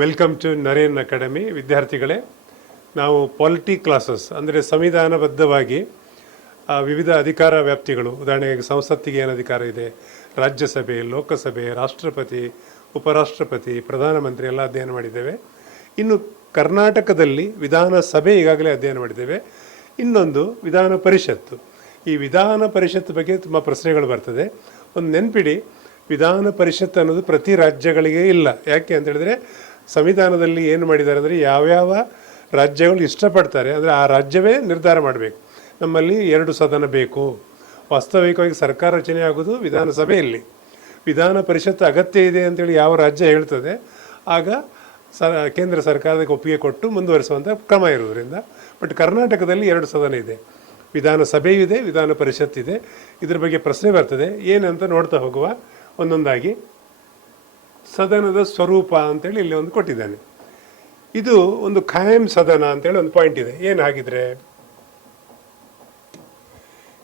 Welcome to Naren academy. ವಿದ್ಯಾರ್ಥಿಗಳೇ, ನಾವು polity classes ಅಂದರೆ ಸಂವಿಧಾನಬದ್ಧವಾಗಿ ವಿವಿಧ ಅಧಿಕಾರ ವ್ಯಾಪ್ತಿಗಳು, ಉದಾಹರಣೆಗೆ ಸಂಸತ್ತಿಗೆ ಏನು ಅಧಿಕಾರ ಇದೆ, ರಾಜ್ಯಸಭೆ, ಲೋಕಸಭೆ, ರಾಷ್ಟ್ರಪತಿ, ಉಪರಾಷ್ಟ್ರಪತಿ, ಪ್ರಧಾನಮಂತ್ರಿ ಎಲ್ಲ ಅಧ್ಯಯನ ಮಾಡಿದ್ದೇವೆ. ಇನ್ನು ಕರ್ನಾಟಕದಲ್ಲಿ ವಿಧಾನಸಭೆ ಈಗಾಗಲೇ ಅಧ್ಯಯನ ಮಾಡಿದ್ದೇವೆ. ಇನ್ನೊಂದು ವಿಧಾನ ಪರಿಷತ್ತು. ಈ ವಿಧಾನ ಪರಿಷತ್ ಬಗ್ಗೆ ತುಂಬ ಪ್ರಶ್ನೆಗಳು ಬರ್ತದೆ. ಒಂದು ನೆನಪಿಡಿ, ವಿಧಾನ ಪರಿಷತ್ ಅನ್ನೋದು ಪ್ರತಿ ರಾಜ್ಯಗಳಿಗೆ ಇಲ್ಲ. ಯಾಕೆ ಅಂತ ಹೇಳಿದ್ರೆ ಸಂವಿಧಾನದಲ್ಲಿ ಏನು ಮಾಡಿದ್ದಾರೆ ಅಂದರೆ ಯಾವ್ಯಾವ ರಾಜ್ಯಗಳು ಇಷ್ಟಪಡ್ತಾರೆ ಅಂದರೆ ಆ ರಾಜ್ಯವೇ ನಿರ್ಧಾರ ಮಾಡಬೇಕು. ನಮ್ಮಲ್ಲಿ 2 ಸದನ ಬೇಕು. ವಾಸ್ತವಿಕವಾಗಿ ಸರ್ಕಾರ ರಚನೆ ಆಗೋದು ವಿಧಾನಸಭೆಯಲ್ಲಿ. ವಿಧಾನ ಪರಿಷತ್ ಅಗತ್ಯ ಇದೆ ಅಂತೇಳಿ ಯಾವ ರಾಜ್ಯ ಹೇಳ್ತದೆ ಆಗ ಕೇಂದ್ರ ಸರ್ಕಾರಕ್ಕೆ ಒಪ್ಪಿಗೆ ಕೊಟ್ಟು ಮುಂದುವರಿಸುವಂಥ ಕ್ರಮ ಇರೋದ್ರಿಂದ. ಬಟ್ ಕರ್ನಾಟಕದಲ್ಲಿ 2 ಸದನ ಇದೆ, ವಿಧಾನಸಭೆಯೂ ಇದೆ, ವಿಧಾನ ಪರಿಷತ್ ಇದೆ. ಇದ್ರ ಬಗ್ಗೆ ಪ್ರಶ್ನೆ ಬರ್ತದೆ, ಏನಂತ ನೋಡ್ತಾ ಹೋಗುವ ಒಂದೊಂದಾಗಿ. ಸದನದ ಸ್ವರೂಪ ಅಂತೇಳಿ ಇಲ್ಲಿ ಒಂದು ಕೊಟ್ಟಿದ್ದಾನೆ. ಇದು ಒಂದು ಖಾಯಂ ಸದನ ಅಂತೇಳಿ ಒಂದು ಪಾಯಿಂಟ್ ಇದೆ. ಏನಾಗಿದ್ರೆ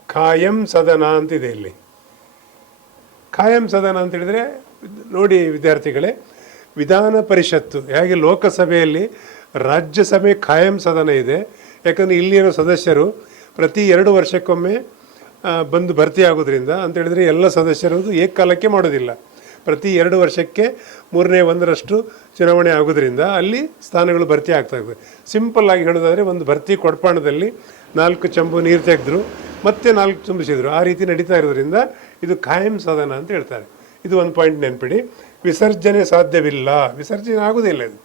ಖಾಯಂ ಸದನ ಅಂತಿದೆ ಇಲ್ಲಿ. ಖಾಯಂ ಸದನ ಅಂತ ಹೇಳಿದ್ರೆ ನೋಡಿ ವಿದ್ಯಾರ್ಥಿಗಳೇ, ವಿಧಾನ ಪರಿಷತ್ತು ಹೇಗೆ ಲೋಕಸಭೆಯಲ್ಲಿ ರಾಜ್ಯಸಭೆ ಖಾಯಂ ಸದನ ಇದೆ. ಯಾಕಂದರೆ ಇಲ್ಲಿರೋ ಸದಸ್ಯರು ಪ್ರತಿ 2 ವರ್ಷಕ್ಕೊಮ್ಮೆ ಬಂದು ಭರ್ತಿ ಆಗೋದ್ರಿಂದ ಅಂತ ಹೇಳಿದ್ರೆ ಎಲ್ಲ ಸದಸ್ಯರು ಏಕಕಾಲಕ್ಕೆ ಮಾಡೋದಿಲ್ಲ. ಪ್ರತಿ 2 ವರ್ಷಕ್ಕೆ 1/3 ಚುನಾವಣೆ ಆಗೋದ್ರಿಂದ ಅಲ್ಲಿ ಸ್ಥಾನಗಳು ಭರ್ತಿ ಆಗ್ತಾ ಇದೆ. ಸಿಂಪಲ್ ಆಗಿ ಹೇಳೋದಾದರೆ ಒಂದು ಭರ್ತಿ ಕೊಡಪಾಣದಲ್ಲಿ 4 ಚಂಬು ನೀರು ತೆಗೆದ್ರು ಮತ್ತೆ 4 ತುಂಬಿಸಿದ್ರು, ಆ ರೀತಿ ನಡೀತಾ ಇರೋದ್ರಿಂದ ಇದು ಖಾಯಂ ಸದನ ಅಂತ ಹೇಳ್ತಾರೆ. ಇದು ಒಂದು ಪಾಯಿಂಟ್ ನೆನಪಿಡಿ. ವಿಸರ್ಜನೆ ಸಾಧ್ಯವಿಲ್ಲ, ವಿಸರ್ಜನೆ ಆಗೋದಿಲ್ಲ. ಇದು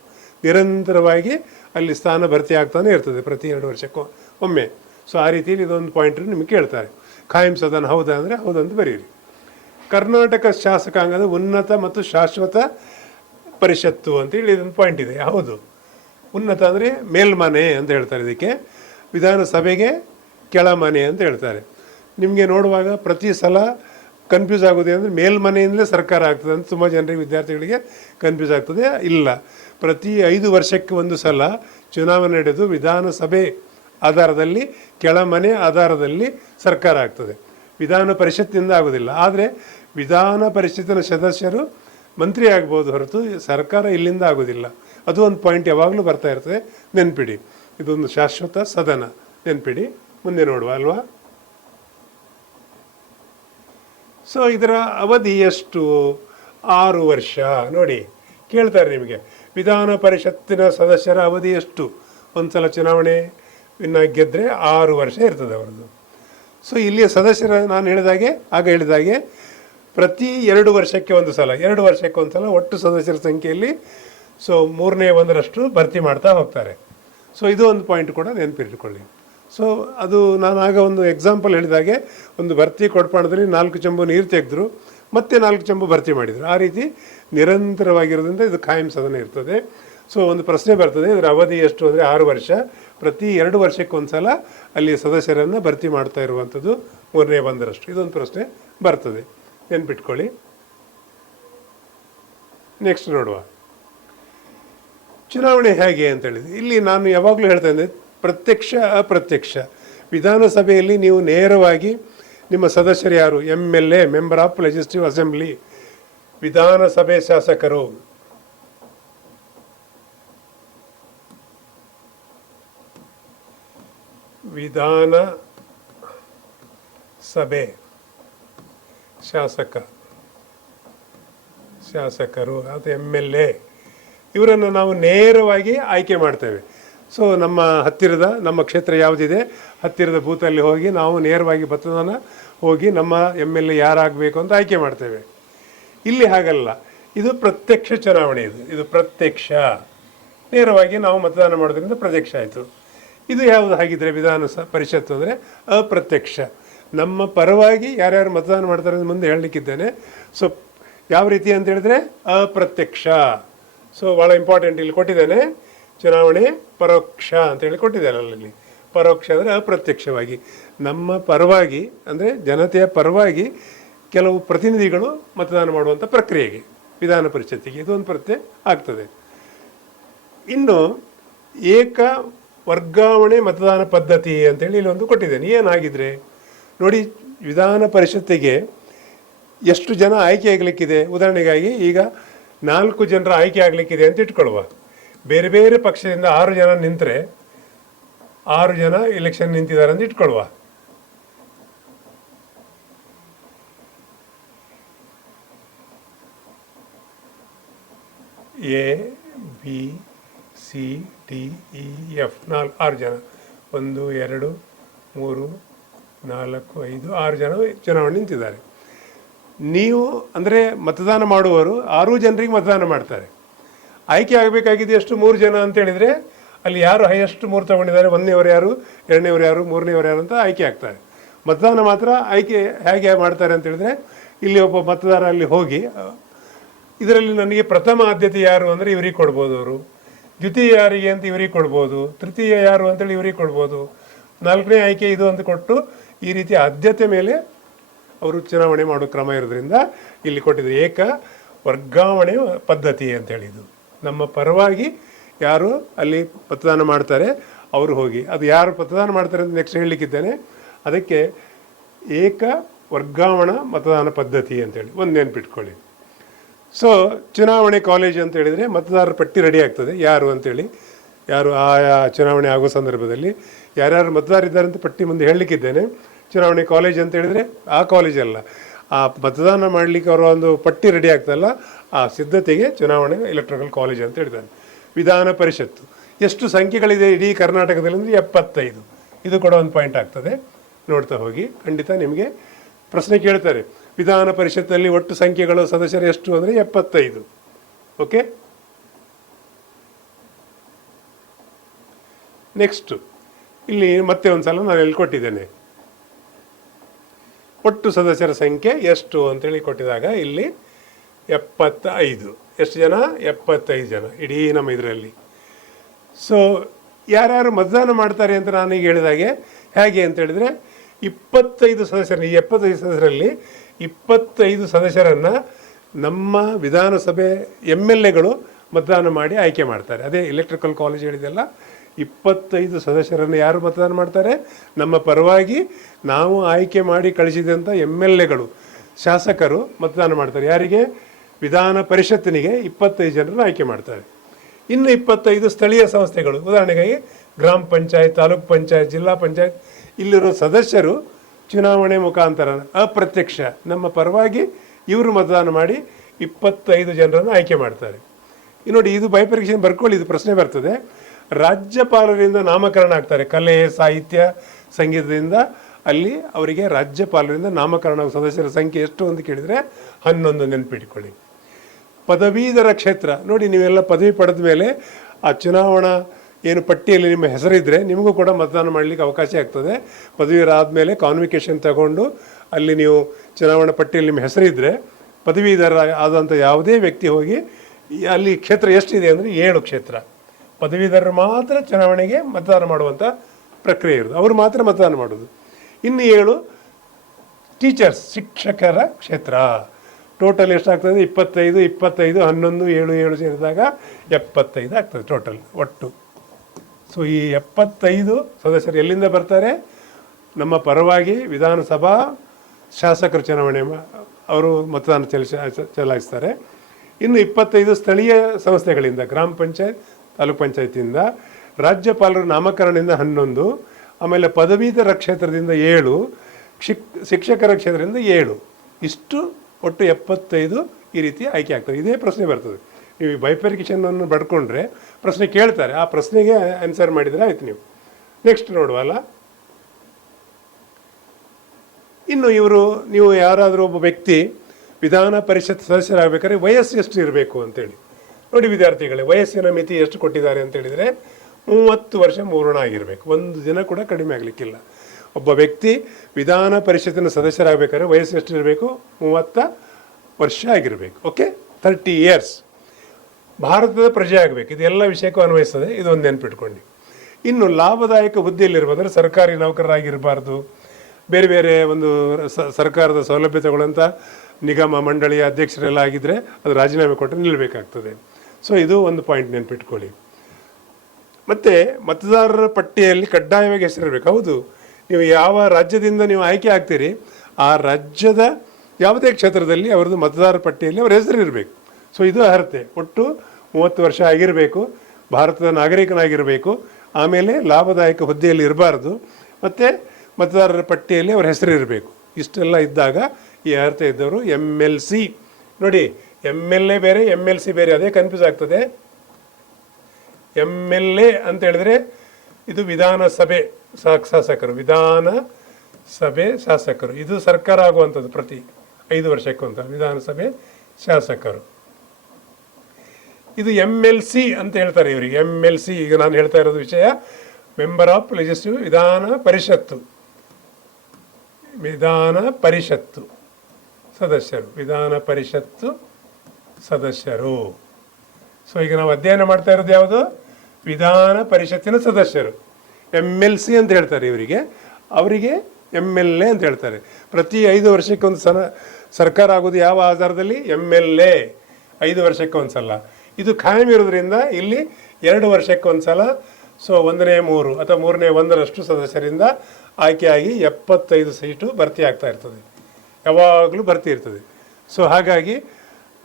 ನಿರಂತರವಾಗಿ ಅಲ್ಲಿ ಸ್ಥಾನ ಭರ್ತಿ ಆಗ್ತಾನೆ ಇರ್ತದೆ ಪ್ರತಿ 2 ವರ್ಷಕ್ಕೂ ಒಮ್ಮೆ. ಸೊ ಆ ರೀತಿಯಲ್ಲಿ ಇದೊಂದು ಪಾಯಿಂಟ್ ನಿಮಗೆ ಕೇಳ್ತಾರೆ. ಖಾಯಂ ಸದನ ಹೌದಾ ಅಂದರೆ ಹೌದಂತ ಬರೀರಿ. ಕರ್ನಾಟಕ ಶಾಸಕಾಂಗದ ಉನ್ನತ ಮತ್ತು ಶಾಶ್ವತ ಪರಿಷತ್ತು ಅಂತೇಳಿ ಇದೊಂದು ಪಾಯಿಂಟ್ ಇದೆ. ಹೌದು, ಉನ್ನತ ಅಂದರೆ ಮೇಲ್ಮನೆ ಅಂತ ಹೇಳ್ತಾರೆ ಇದಕ್ಕೆ, ವಿಧಾನಸಭೆಗೆ ಕೆಳಮನೆ ಅಂತ ಹೇಳ್ತಾರೆ. ನಿಮಗೆ ನೋಡುವಾಗ ಪ್ರತಿ ಸಲ ಕನ್ಫ್ಯೂಸ್ ಆಗೋದೇ ಅಂದರೆ ಮೇಲ್ಮನೆಯಿಂದಲೇ ಸರ್ಕಾರ ಆಗ್ತದೆ ಅಂತ ತುಂಬ ಜನರಿಗೆ, ವಿದ್ಯಾರ್ಥಿಗಳಿಗೆ ಕನ್ಫ್ಯೂಸ್ ಆಗ್ತದೆ. ಇಲ್ಲ, ಪ್ರತಿ 5 ವರ್ಷಕ್ಕೆ ಒಂದು ಸಲ ಚುನಾವಣೆ ನಡೆದು ವಿಧಾನಸಭೆ ಆಧಾರದಲ್ಲಿ ಕೆಳಮನೆ ಆಧಾರದಲ್ಲಿ ಸರ್ಕಾರ ಆಗ್ತದೆ. ವಿಧಾನ ಪರಿಷತ್ತಿನಿಂದ ಆಗೋದಿಲ್ಲ. ಆದರೆ ವಿಧಾನ ಪರಿಷತ್ತಿನ ಸದಸ್ಯರು ಮಂತ್ರಿ ಆಗ್ಬೋದು ಹೊರತು ಸರ್ಕಾರ ಇಲ್ಲಿಂದ ಆಗೋದಿಲ್ಲ. ಅದು ಒಂದು ಪಾಯಿಂಟ್ ಯಾವಾಗಲೂ ಬರ್ತಾ ಇರ್ತದೆ, ನೆನ್ಪಿಡಿ. ಇದೊಂದು ಶಾಶ್ವತ ಸದನ, ನೆನ್ಪಿಡಿ. ಮುಂದೆ ನೋಡುವ ಅಲ್ವಾ. ಸೊ ಇದರ ಅವಧಿ ಎಷ್ಟು? 6 ವರ್ಷ. ನೋಡಿ ಕೇಳ್ತಾರೆ ನಿಮಗೆ, ವಿಧಾನ ಪರಿಷತ್ತಿನ ಸದಸ್ಯರ ಅವಧಿ ಎಷ್ಟು? ಒಂದು ಸಲ ಚುನಾವಣೆ ಗೆದ್ದರೆ 6 ವರ್ಷ ಇರ್ತದೆ ಅವರದ್ದು. ಸೊ ಇಲ್ಲಿಯ ಸದಸ್ಯರ ನಾನು ಹೇಳಿದಾಗೆ ಪ್ರತಿ 2 ವರ್ಷಕ್ಕೆ ಒಂದು ಸಲ, 2 ವರ್ಷಕ್ಕೆ ಒಂದು ಸಲ ಒಟ್ಟು ಸದಸ್ಯರ ಸಂಖ್ಯೆಯಲ್ಲಿ 1/3 ಭರ್ತಿ ಮಾಡ್ತಾ ಹೋಗ್ತಾರೆ. ಸೊ ಇದು ಒಂದು ಪಾಯಿಂಟ್ ಕೂಡ ನೆನಪಿಟ್ಕೊಳ್ಳಿ. ಸೊ ಅದು ನಾನು ಆಗ ಒಂದು ಎಕ್ಸಾಂಪಲ್ ಹೇಳಿದಾಗೆ, ಒಂದು ಭರ್ತಿ ಕೊಡಪಾಣದಲ್ಲಿ 4 ಚಂಬು ನೀರು ತೆಗೆದ್ರು ಮತ್ತೆ 4 ಚಂಬು ಭರ್ತಿ ಮಾಡಿದರು. ಆ ರೀತಿ ನಿರಂತರವಾಗಿರೋದ್ರಿಂದ ಇದು ಖಾಯಂ ಸದನ ಇರ್ತದೆ. ಸೊ ಒಂದು ಪ್ರಶ್ನೆ ಬರ್ತದೆ, ಇದರ ಅವಧಿ ಎಷ್ಟು ಅಂದರೆ 6 ವರ್ಷ. ಪ್ರತಿ 2 ವರ್ಷಕ್ಕೆ ಒಂದು ಸಲ ಅಲ್ಲಿ ಸದಸ್ಯರನ್ನು ಭರ್ತಿ ಮಾಡ್ತಾ ಇರುವಂಥದ್ದು 1/3. ಇದೊಂದು ಪ್ರಶ್ನೆ ಬರ್ತದೆ, ನೆನ್ಪಿಟ್ಕೊಳ್ಳಿ. ನೆಕ್ಸ್ಟ್ ನೋಡುವ, ಚುನಾವಣೆ ಹೇಗೆ ಅಂತ ಹೇಳಿದೆ. ಇಲ್ಲಿ ನಾನು ಯಾವಾಗಲೂ ಹೇಳ್ತಾ ಇದ್ದೆ, ಪ್ರತ್ಯಕ್ಷ ಅಪ್ರತ್ಯಕ್ಷ. ವಿಧಾನಸಭೆಯಲ್ಲಿ ನೀವು ನೇರವಾಗಿ ನಿಮ್ಮ ಸದಸ್ಯರು ಯಾರು, MLA, member of legislative assembly, ವಿಧಾನಸಭೆ ಶಾಸಕರು, ವಿಧಾನ ಸಭೆ ಶಾಸಕರು ಅಥವಾ MLA, ಇವರನ್ನು ನಾವು ನೇರವಾಗಿ ಆಯ್ಕೆ ಮಾಡ್ತೇವೆ. ಸೊ ನಮ್ಮ ಕ್ಷೇತ್ರ ಯಾವುದಿದೆ, ಹತ್ತಿರದ ಬೂತಲ್ಲಿ ಹೋಗಿ ನಾವು ನೇರವಾಗಿ ಮತದಾನ ಹೋಗಿ ನಮ್ಮ MLA ಯಾರಾಗಬೇಕು ಅಂತ ಆಯ್ಕೆ ಮಾಡ್ತೇವೆ. ಇಲ್ಲಿ ಹಾಗಲ್ಲ, ಇದು ಪ್ರತ್ಯಕ್ಷ ಚುನಾವಣೆ. ಇದು ಪ್ರತ್ಯಕ್ಷ, ನೇರವಾಗಿ ನಾವು ಮತದಾನ ಮಾಡೋದ್ರಿಂದ ಪ್ರತ್ಯಕ್ಷ ಆಯಿತು. ಇದು ಯಾವುದು ಹಾಗಿದ್ರೆ ವಿಧಾನ ಪರಿಷತ್ತು ಅಂದರೆ ಅಪ್ರತ್ಯಕ್ಷ. ನಮ್ಮ ಪರವಾಗಿ ಯಾರ್ಯಾರು ಮತದಾನ ಮಾಡ್ತಾರೆ ಅಂತ ಮುಂದೆ ಹೇಳಲಿಕ್ಕಿದ್ದೇನೆ. ಸೊ ಯಾವ ರೀತಿ ಅಂತ ಹೇಳಿದ್ರೆ ಅಪ್ರತ್ಯಕ್ಷ. ಸೊ ಭಾಳ ಇಂಪಾರ್ಟೆಂಟ್ ಇಲ್ಲಿ ಕೊಟ್ಟಿದ್ದೇನೆ, ಚುನಾವಣೆ ಪರೋಕ್ಷ ಅಂತೇಳಿ ಕೊಟ್ಟಿದ್ದಾರೆ. ಅಲ್ಲಿ ಪರೋಕ್ಷ ಅಂದರೆ ಅಪ್ರತ್ಯಕ್ಷವಾಗಿ ನಮ್ಮ ಪರವಾಗಿ ಅಂದರೆ ಜನತೆಯ ಪರವಾಗಿ ಕೆಲವು ಪ್ರತಿನಿಧಿಗಳು ಮತದಾನ ಮಾಡುವಂಥ ಪ್ರಕ್ರಿಯೆಗೆ, ವಿಧಾನ ಪರಿಷತ್ತಿಗೆ ಇದೊಂದು ಪ್ರತ್ಯಯ ಆಗ್ತದೆ. ಇನ್ನು ಏಕ ವರ್ಗಾವಣೆ ಮತದಾನ ಪದ್ಧತಿ ಅಂತೇಳಿ ಇಲ್ಲಿ ಒಂದು ಕೊಟ್ಟಿದ್ದೇನೆ. ಏನಾಗಿದ್ರೆ ನೋಡಿ, ವಿಧಾನ ಪರಿಷತ್ತಿಗೆ ಎಷ್ಟು ಜನ ಆಯ್ಕೆ ಆಗಲಿಕ್ಕಿದೆ. ಉದಾಹರಣೆಗಾಗಿ ಈಗ 4 ಜನರ ಆಯ್ಕೆ ಆಗಲಿಕ್ಕಿದೆ ಅಂತ ಇಟ್ಕೊಳ್ಳುವ. ಬೇರೆ ಬೇರೆ ಪಕ್ಷದಿಂದ 6 ಜನ ನಿಂತರೆ 6 ಜನ ಎಲೆಕ್ಷನ್ ನಿಂತಿದ್ದಾರೆ ಅಂತ ಇಟ್ಕೊಳ್ಳುವ. A B C D E F 6 ಜನ, 1 2 3 4 5 6 ಜನ ಚುನಾವಣೆ ನಿಂತಿದ್ದಾರೆ. ನೀವು ಅಂದರೆ ಮತದಾನ ಮಾಡುವವರು 6 ಜನರಿಗೆ ಮತದಾನ ಮಾಡ್ತಾರೆ. ಆಯ್ಕೆ ಆಗಬೇಕಾಗಿದೆ ಎಷ್ಟು? 3 ಜನ ಅಂತ ಹೇಳಿದರೆ ಅಲ್ಲಿ ಯಾರು ಹೈಯೆಸ್ಟ್ 3 ತಗೊಂಡಿದ್ದಾರೆ, 1ನೇವರು ಯಾರು, 2ನೇವರು ಯಾರು, 3ನೇವರು ಯಾರು ಅಂತ ಆಯ್ಕೆ ಆಗ್ತಾರೆ. ಮತದಾನ ಮಾತ್ರ ಆಯ್ಕೆ ಹೇಗೆ ಮಾಡ್ತಾರೆ ಅಂತ ಹೇಳಿದ್ರೆ, ಇಲ್ಲಿ ಒಬ್ಬ ಮತದಾರ ಅಲ್ಲಿ ಹೋಗಿ ಇದರಲ್ಲಿ ನನಗೆ ಪ್ರಥಮ ಆದ್ಯತೆ ಯಾರು ಅಂದರೆ ಇವರಿಗೆ ಕೊಡ್ಬೋದು, ಅವರು ದ್ವಿತೀಯ ಯಾರಿಗೆ ಅಂತ ಇವರಿಗೆ ಕೊಡ್ಬೋದು, ತೃತೀಯ ಯಾರು ಅಂತೇಳಿ ಇವರಿಗೆ ಕೊಡ್ಬೋದು, 4ನೇ ಆಯ್ಕೆ ಇದು ಅಂತ ಕೊಟ್ಟು ಈ ರೀತಿ ಆದ್ಯತೆ ಮೇಲೆ ಅವರು ಚುನಾವಣೆ ಮಾಡೋ ಕ್ರಮ ಇರೋದ್ರಿಂದ ಇಲ್ಲಿ ಕೊಟ್ಟಿದ್ದು ಏಕ ವರ್ಗಾವಣೆ ಪದ್ಧತಿ ಅಂತ ಹೇಳಿದ್ದು. ನಮ್ಮ ಪರವಾಗಿ ಯಾರು ಅಲ್ಲಿ ಮತದಾನ ಮಾಡ್ತಾರೆ ಅವರು ಹೋಗಿ, ಅದು ಯಾರು ಮತದಾನ ಮಾಡ್ತಾರೆ ಅಂತ ನೆಕ್ಸ್ಟ್ ಹೇಳಲಿಕ್ಕಿದ್ದೇನೆ. ಅದಕ್ಕೆ ಏಕ ವರ್ಗಾವಣಾ ಮತದಾನ ಪದ್ಧತಿ ಅಂತೇಳಿ ಒಂದು ನೆನ್ಪಿಟ್ಕೊಳ್ಳಿ. ಸೊ ಚುನಾವಣೆ ಕಾಲೇಜ್ ಅಂತ ಹೇಳಿದರೆ ಮತದಾರರ ಪಟ್ಟಿ ರೆಡಿ ಆಗ್ತದೆ, ಯಾರು ಅಂತೇಳಿ, ಯಾರು ಆಯಾ ಚುನಾವಣೆ ಆಗೋ ಸಂದರ್ಭದಲ್ಲಿ ಯಾರ್ಯಾರು ಮತದಾರಿದ್ದಾರೆ ಅಂತ ಪಟ್ಟಿ ಮುಂದೆ ಹೇಳಲಿಕ್ಕಿದ್ದೇನೆ. ಚುನಾವಣೆ ಕಾಲೇಜ್ ಅಂತ ಹೇಳಿದರೆ ಆ ಕಾಲೇಜ್ ಅಲ್ಲ, ಆ ಮತದಾನ ಮಾಡಲಿಕ್ಕೆ ಅವರ ಒಂದು ಪಟ್ಟಿ ರೆಡಿ ಆಗ್ತಲ್ಲ, ಆ ಸಿದ್ಧತೆಗೆ ಚುನಾವಣೆ ಎಲೆಕ್ಟ್ರಿಕಲ್ ಕಾಲೇಜ್ ಅಂತ ಹೇಳಿದ್ದಾನೆ. ವಿಧಾನ ಪರಿಷತ್ತು ಎಷ್ಟು ಸಂಖ್ಯೆಗಳಿದೆ ಇಡೀ ಕರ್ನಾಟಕದಲ್ಲಿ ಅಂದರೆ 75. ಇದು ಕೂಡ ಒಂದು ಪಾಯಿಂಟ್ ಆಗ್ತದೆ, ನೋಡ್ತಾ ಹೋಗಿ. ಖಂಡಿತ ನಿಮಗೆ ಪ್ರಶ್ನೆ ಕೇಳ್ತಾರೆ, ವಿಧಾನ ಪರಿಷತ್ತಲ್ಲಿ ಒಟ್ಟು ಸಂಖ್ಯೆಗಳು ಸದಸ್ಯರು ಎಷ್ಟು ಅಂದರೆ 75. ಓಕೆ, ನೆಕ್ಸ್ಟು ಇಲ್ಲಿ ಮತ್ತೆ ಒಂದು ಸಲ ನಾನು ಎಲ್ಲಿ ಕೊಟ್ಟಿದ್ದೇನೆ, ಒಟ್ಟು ಸದಸ್ಯರ ಸಂಖ್ಯೆ ಎಷ್ಟು ಅಂತೇಳಿ ಕೊಟ್ಟಿದಾಗ ಇಲ್ಲಿ 75. ಎಷ್ಟು ಜನ? 75 ಜನ ಇಡೀ ನಮ್ಮ ಇದರಲ್ಲಿ. ಸೊ ಯಾರ್ಯಾರು ಮತದಾನ ಮಾಡ್ತಾರೆ ಅಂತ ನಾನೀಗ ಹೇಳಿದಾಗೆ ಹೇಗೆ ಅಂತ ಹೇಳಿದರೆ, 25 ಸದಸ್ಯರು, ಈ 75 ಸದಸ್ಯರಲ್ಲಿ 25 ಸದಸ್ಯರನ್ನು ನಮ್ಮ ವಿಧಾನಸಭೆ MLAಗಳು ಮತದಾನ ಮಾಡಿ ಆಯ್ಕೆ ಮಾಡ್ತಾರೆ. ಅದೇ ಎಲೆಕ್ಟ್ರಿಕಲ್ ಕಾಲೇಜ್ ಹೇಳಿದೆಲ್ಲ, 25 ಸದಸ್ಯರನ್ನು ಯಾರು ಮತದಾನ ಮಾಡ್ತಾರೆ? ನಮ್ಮ ಪರವಾಗಿ ನಾವು ಆಯ್ಕೆ ಮಾಡಿ ಕಳಿಸಿದಂಥ MLAಗಳು, ಶಾಸಕರು ಮತದಾನ ಮಾಡ್ತಾರೆ. ಯಾರಿಗೆ? ವಿಧಾನ ಪರಿಷತ್ತಿನಿಗೆ 25 ಜನರನ್ನು ಆಯ್ಕೆ ಮಾಡ್ತಾರೆ. ಇನ್ನು 25 ಸ್ಥಳೀಯ ಸಂಸ್ಥೆಗಳು, ಉದಾಹರಣೆಗಾಗಿ ಗ್ರಾಮ ಪಂಚಾಯತ್, ತಾಲೂಕ್ ಪಂಚಾಯತ್, ಜಿಲ್ಲಾ ಪಂಚಾಯತ್, ಇಲ್ಲಿರೋ ಸದಸ್ಯರು ಚುನಾವಣೆ ಮುಖಾಂತರ ಅಪ್ರತ್ಯಕ್ಷ ನಮ್ಮ ಪರವಾಗಿ ಇವರು ಮತದಾನ ಮಾಡಿ 25 ಜನರನ್ನು ಆಯ್ಕೆ ಮಾಡ್ತಾರೆ. ನೋಡಿ, ಇದು ಬೈಪರೀಕ್ಷೆ ಬರ್ಕೊಳ್ಳಿ, ಇದು ಪ್ರಶ್ನೆ ಬರ್ತದೆ. ರಾಜ್ಯಪಾಲರಿಂದ ನಾಮಕರಣ ಆಗ್ತಾರೆ. ಕಲೆ, ಸಾಹಿತ್ಯ, ಸಂಗೀತದಿಂದ ಅಲ್ಲಿ ಅವರಿಗೆ ರಾಜ್ಯಪಾಲರಿಂದ ನಾಮಕರಣ ಸದಸ್ಯರ ಸಂಖ್ಯೆ ಎಷ್ಟು ಅಂತ ಕೇಳಿದರೆ 11 ನೆನಪಿಟ್ಕೊಳ್ಳಿ. ಪದವೀಧರ ಕ್ಷೇತ್ರ ನೋಡಿ, ನೀವೆಲ್ಲ ಪದವಿ ಪಡೆದ ಮೇಲೆ ಆ ಚುನಾವಣಾ ಏನು ಪಟ್ಟಿಯಲ್ಲಿ ನಿಮ್ಮ ಹೆಸರಿದ್ದರೆ ನಿಮಗೂ ಕೂಡ ಮತದಾನ ಮಾಡಲಿಕ್ಕೆ ಅವಕಾಶ ಆಗ್ತದೆ. ಪದವೀಧರ ಆದಮೇಲೆ ಕಾನ್ವಿಕೇಷನ್ ತಗೊಂಡು ಅಲ್ಲಿ ನೀವು ಚುನಾವಣಾ ಪಟ್ಟಿಯಲ್ಲಿ ನಿಮ್ಮ ಹೆಸರಿದ್ದರೆ ಪದವೀಧರ ಆದಂಥ ಯಾವುದೇ ವ್ಯಕ್ತಿ ಹೋಗಿ ಅಲ್ಲಿ ಕ್ಷೇತ್ರ ಎಷ್ಟಿದೆ ಅಂದರೆ 7 ಕ್ಷೇತ್ರ. ಪದವೀಧರರು ಮಾತ್ರ ಚುನಾವಣೆಗೆ ಮತದಾನ ಮಾಡುವಂಥ ಪ್ರಕ್ರಿಯೆ ಇರೋದು, ಅವರು ಮಾತ್ರ ಮತದಾನ ಮಾಡೋದು. ಇನ್ನು 7 ಟೀಚರ್ಸ್, ಶಿಕ್ಷಕರ ಕ್ಷೇತ್ರ. ಟೋಟಲ್ ಎಷ್ಟಾಗ್ತದೆ? 25, 11, 7 ಸೇರಿದಾಗ 75 ಆಗ್ತದೆ ಟೋಟಲ್ ಒಟ್ಟು. ಸೊ ಈ 75 ಸದಸ್ಯರು ಎಲ್ಲಿಂದ ಬರ್ತಾರೆ? ನಮ್ಮ ಪರವಾಗಿ ವಿಧಾನಸಭಾ ಶಾಸಕರು ಚುನಾವಣೆ ಅವರು ಮತದಾನ ಚಲಾಯಿಸ್ತಾರೆ. ಇನ್ನು 25 ಸ್ಥಳೀಯ ಸಂಸ್ಥೆಗಳಿಂದ, ಗ್ರಾಮ ಪಂಚಾಯತ್, ತಾಲೂಕ್ ಪಂಚಾಯತಿಂದ, ರಾಜ್ಯಪಾಲರ ನಾಮಕರಣದಿಂದ 11, ಆಮೇಲೆ ಪದವೀಧರ ಕ್ಷೇತ್ರದಿಂದ 7, ಶಿಕ್ಷಕರ ಕ್ಷೇತ್ರದಿಂದ 7, ಇಷ್ಟು ಒಟ್ಟು 75 ಈ ರೀತಿ ಆಯ್ಕೆ ಆಗ್ತದೆ. ಇದೇ ಪ್ರಶ್ನೆ ಬರ್ತದೆ. ನೀವು ಬೈಫರ್ಕೇಷನನ್ನು ಬಡ್ಕೊಂಡ್ರೆ ಪ್ರಶ್ನೆ ಕೇಳ್ತಾರೆ, ಆ ಪ್ರಶ್ನೆಗೆ ಆನ್ಸರ್ ಮಾಡಿದರೆ ಆಯ್ತು. ನೆಕ್ಸ್ಟ್ ನೋಡುವಲ್ಲ, ಇನ್ನು ನೀವು ಯಾರಾದರೂ ಒಬ್ಬ ವ್ಯಕ್ತಿ ವಿಧಾನ ಪರಿಷತ್ ಸದಸ್ಯರಾಗಬೇಕಾದ್ರೆ ವಯಸ್ಸು ಎಷ್ಟು ಇರಬೇಕು ಅಂತೇಳಿ ನೋಡಿ. ವಿದ್ಯಾರ್ಥಿಗಳೇ, ವಯಸ್ಸಿನ ಮಿತಿ ಎಷ್ಟು ಕೊಟ್ಟಿದ್ದಾರೆ ಅಂತ ಹೇಳಿದರೆ 30 ವರ್ಷ ಪೂರ್ಣ ಆಗಿರಬೇಕು. ಒಂದು ದಿನ ಕೂಡ ಕಡಿಮೆ ಆಗಲಿಕ್ಕಿಲ್ಲ. ಒಬ್ಬ ವ್ಯಕ್ತಿ ವಿಧಾನ ಪರಿಷತ್ತಿನ ಸದಸ್ಯರಾಗಬೇಕಾದ್ರೆ ವಯಸ್ಸು ಎಷ್ಟು ಇರಬೇಕು? 30 ವರ್ಷ ಆಗಿರಬೇಕು. Okay, 30 years. ಭಾರತದ ಪ್ರಜೆ ಆಗಬೇಕು. ಇದೆಲ್ಲ ವಿಷಯಕ್ಕೂ ಅನ್ವಯಿಸ್ತದೆ, ಇದೊಂದು ನೆನಪಿಟ್ಕೊಂಡು. ಇನ್ನು ಲಾಭದಾಯಕ ಹುದ್ದೆಯಲ್ಲಿರ್ಬೋದ್ರೆ ಸರ್ಕಾರಿ ನೌಕರರಾಗಿರಬಾರ್ದು. ಬೇರೆ ಬೇರೆ ಒಂದು ಸರ್ಕಾರದ ಸೌಲಭ್ಯ ತಗೊಳ್ಳೋಂಥ ನಿಗಮ ಮಂಡಳಿಯ ಅಧ್ಯಕ್ಷರೆಲ್ಲ ಆಗಿದ್ದರೆ ಅದು ರಾಜೀನಾಮೆ ಕೊಟ್ಟರೆ ನಿಲ್ಲಬೇಕಾಗ್ತದೆ. ಸೊ ಇದು ಒಂದು ಪಾಯಿಂಟ್ ನೆನಪಿಟ್ಕೊಳ್ಳಿ. ಮತ್ತು ಮತದಾರರ ಪಟ್ಟಿಯಲ್ಲಿ ಕಡ್ಡಾಯವಾಗಿ ಹೆಸರಿರಬೇಕು. ಹೌದು, ನೀವು ಯಾವ ರಾಜ್ಯದಿಂದ ನೀವು ಆಯ್ಕೆ ಆಗ್ತೀರಿ ಆ ರಾಜ್ಯದ ಯಾವುದೇ ಕ್ಷೇತ್ರದಲ್ಲಿ ಅವರದ್ದು ಮತದಾರರ ಪಟ್ಟಿಯಲ್ಲಿ ಅವರ ಹೆಸರಿರಬೇಕು. ಸೊ ಇದು ಅರ್ಹತೆ. ಒಟ್ಟು 30 ವರ್ಷ ಆಗಿರಬೇಕು. ಭಾರತದ ನಾಗರಿಕನಾಗಿರಬೇಕು, ಆಮೇಲೆ ಲಾಭದಾಯಕ ಹುದ್ದೆಯಲ್ಲಿ ಇರಬಾರ್ದು, ಮತ್ತು ಮತದಾರರ ಪಟ್ಟಿಯಲ್ಲಿ ಅವರ ಹೆಸರು ಇರಬೇಕು. ಇಷ್ಟೆಲ್ಲ ಇದ್ದಾಗ ಈ ಅರ್ಹತೆ ಇದ್ದವರು MLC. ನೋಡಿ, MLA ಬೇರೆ MLC ಬೇರೆ, ಅದೇ ಕನ್ಫ್ಯೂಸ್ ಆಗ್ತದೆ. MLA ಅಂತ ಹೇಳಿದ್ರೆ ಇದು ವಿಧಾನಸಭೆ ಶಾಸಕರು, ವಿಧಾನಸಭೆ ಶಾಸಕರು. ಇದು ಸರ್ಕಾರ ಆಗುವಂಥದ್ದು ಪ್ರತಿ 5 ವರ್ಷಕ್ಕೆ ಅಂತ ವಿಧಾನಸಭೆ ಶಾಸಕರು. ಇದು MLC ಅಂತ ಹೇಳ್ತಾರೆ ಇವರಿಗೆ. MLC ಈಗ ನಾನು ಹೇಳ್ತಾ ಇರೋದು ವಿಷಯ ಮೆಂಬರ್ ಆಫ್ ಲೆಜಿಸ್ಲೇಟಿವ್, ವಿಧಾನ ಪರಿಷತ್ತು ಸದಸ್ಯರು, ವಿಧಾನ ಪರಿಷತ್ತು ಸದಸ್ಯರು. ಸೊ ಈಗ ನಾವು ಅಧ್ಯಯನ ಮಾಡ್ತಾ ಇರೋದು ಯಾವುದು? ವಿಧಾನ ಪರಿಷತ್ತಿನ ಸದಸ್ಯರು. MLC ಅಂತ ಹೇಳ್ತಾರೆ ಇವರಿಗೆ, ಅವರಿಗೆ MLA ಅಂತ ಹೇಳ್ತಾರೆ. ಪ್ರತಿ 5 ವರ್ಷಕ್ಕೆ ಒಂದು ಸರ್ಕಾರ ಆಗೋದು ಯಾವ ಆಧಾರದಲ್ಲಿ? MLA 5 ವರ್ಷಕ್ಕೆ ಒಂದು ಸಲ. ಇದು ಖಾಯಂ ಇರೋದ್ರಿಂದ ಇಲ್ಲಿ 2 ವರ್ಷಕ್ಕೆ ಒಂದು ಸಲ. ಸೊ 1ನೇ 3 ಅಥವಾ 3ನೇ 1ರಷ್ಟು ಸದಸ್ಯರಿಂದ ಆಯ್ಕೆಯಾಗಿ 75 ಸೀಟು ಭರ್ತಿ ಆಗ್ತಾ ಇರ್ತದೆ, ಯಾವಾಗಲೂ ಭರ್ತಿ ಇರ್ತದೆ. ಸೊ ಹಾಗಾಗಿ